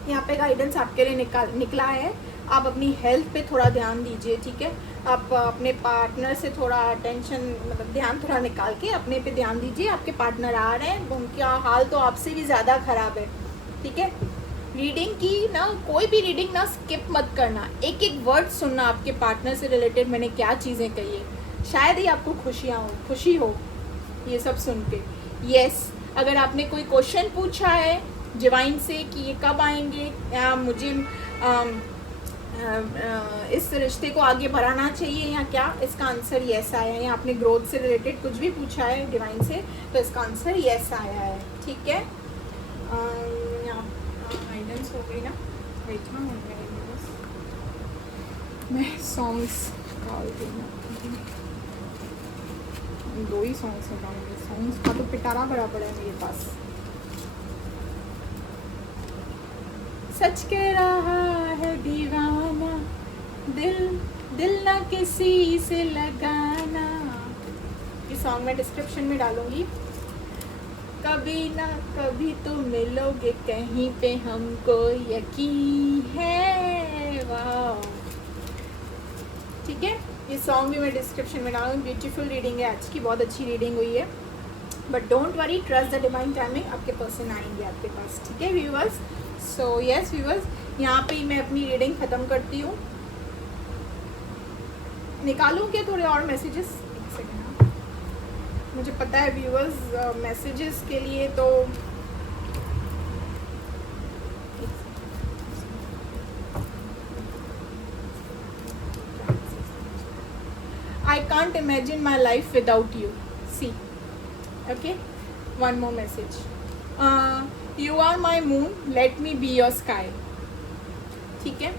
यहाँ पे गाइडेंस आपके लिए निकला है, आप अपनी हेल्थ पे थोड़ा ध्यान दीजिए, ठीक है। आप अपने पार्टनर से थोड़ा टेंशन मतलब ध्यान थोड़ा निकाल के अपने पे ध्यान दीजिए। आपके पार्टनर आ रहे हैं, उनका हाल तो आपसे भी ज़्यादा ख़राब है, ठीक है। रीडिंग की ना, कोई भी रीडिंग ना स्किप मत करना, एक एक वर्ड सुनना आपके पार्टनर से रिलेटेड मैंने क्या चीज़ें कही है, शायद ही आपको खुशी हो ये सब सुन के। यस, अगर आपने कोई क्वेश्चन पूछा है डिवाइन से कि ये कब आएंगे या मुझे इस रिश्ते को आगे बढ़ाना चाहिए या क्या, इसका आंसर यस आया है। या आपने ग्रोथ से रिलेटेड कुछ भी पूछा है डिवाइन से तो इसका आंसर यस आया है, ठीक है। गाइडेंस हो गई ना, वेट ना हो गया बस, मैं सॉन्ग्स डाल देना, 2 ही सॉन्ग्स निकालूंगी, सॉन्ग्स का तो पिटारा बड़ा बड़ा है मेरे पास। सच कह रहा है दीवाना, दिल ना किसी से लगाना, ये सॉन्ग मैं डिस्क्रिप्शन में डालूंगी। कभी ना कभी तो मिलोगे कहीं पे, हमको यकीन है, वाह, ठीक है। ये सॉन्ग भी मैं डिस्क्रिप्शन में डालूंगी। ब्यूटीफुल रीडिंग है आज की, बहुत अच्छी रीडिंग हुई है, but don't worry, trust the divine timing, आपके पर्सन आएंगे आपके पास, ठीक है व्यूअर्स। सो यस व्यूअर्स, यहाँ पे मैं अपनी रीडिंग ख़त्म करती हूँ। निकालूँ क्या थोड़े और मैसेजेस, एक सेकेंड, मुझे पता है व्यूअर्स मैसेजेस के लिए तो I can't imagine my life without you. See, okay, one more message. You are my moon, let me be your sky. ठीक है,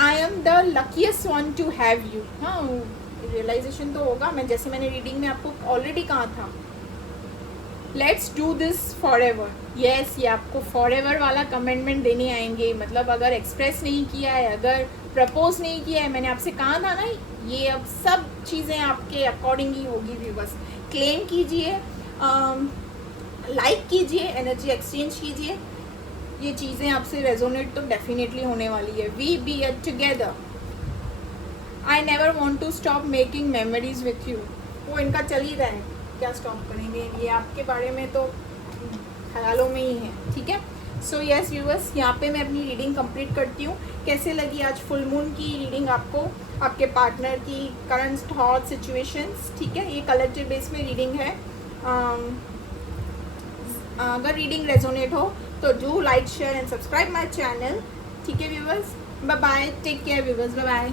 I am the luckiest one to have you. हाँ, realisation तो होगा, मैंने reading में आपको already कहा था, let's do this for ever. Yes, ये आपको फॉर एवर वाला कमेंटमेंट देने आएंगे, मतलब अगर एक्सप्रेस नहीं किया है, अगर प्रपोज नहीं किया है, मैंने आपसे कहा था ना, ये अब सब चीज़ें आपके अकॉर्डिंग ही होगी व्यूअर्स। क्लेम कीजिए, लाइक कीजिए, एनर्जी एक्सचेंज कीजिए, ये चीज़ें आपसे रेजोनेट तो डेफिनेटली होने वाली है। We be at together, I never want to stop making memories with you. वो इनका चल ही रहा है, क्या स्टॉप करेंगे, ये आपके बारे में तो ख्यालों में ही है, ठीक है। सो यस व्यूअर्स, यहाँ पे मैं अपनी रीडिंग कंप्लीट करती हूँ। कैसे लगी आज फुल मून की रीडिंग आपको, आपके पार्टनर की करंट थॉट सिचुएशंस, ठीक है, ये कलेक्टिव बेस में रीडिंग है। अगर रीडिंग रेजोनेट हो तो do like share and subscribe my channel, ठीक है viewers. Bye bye, take care viewers, bye bye.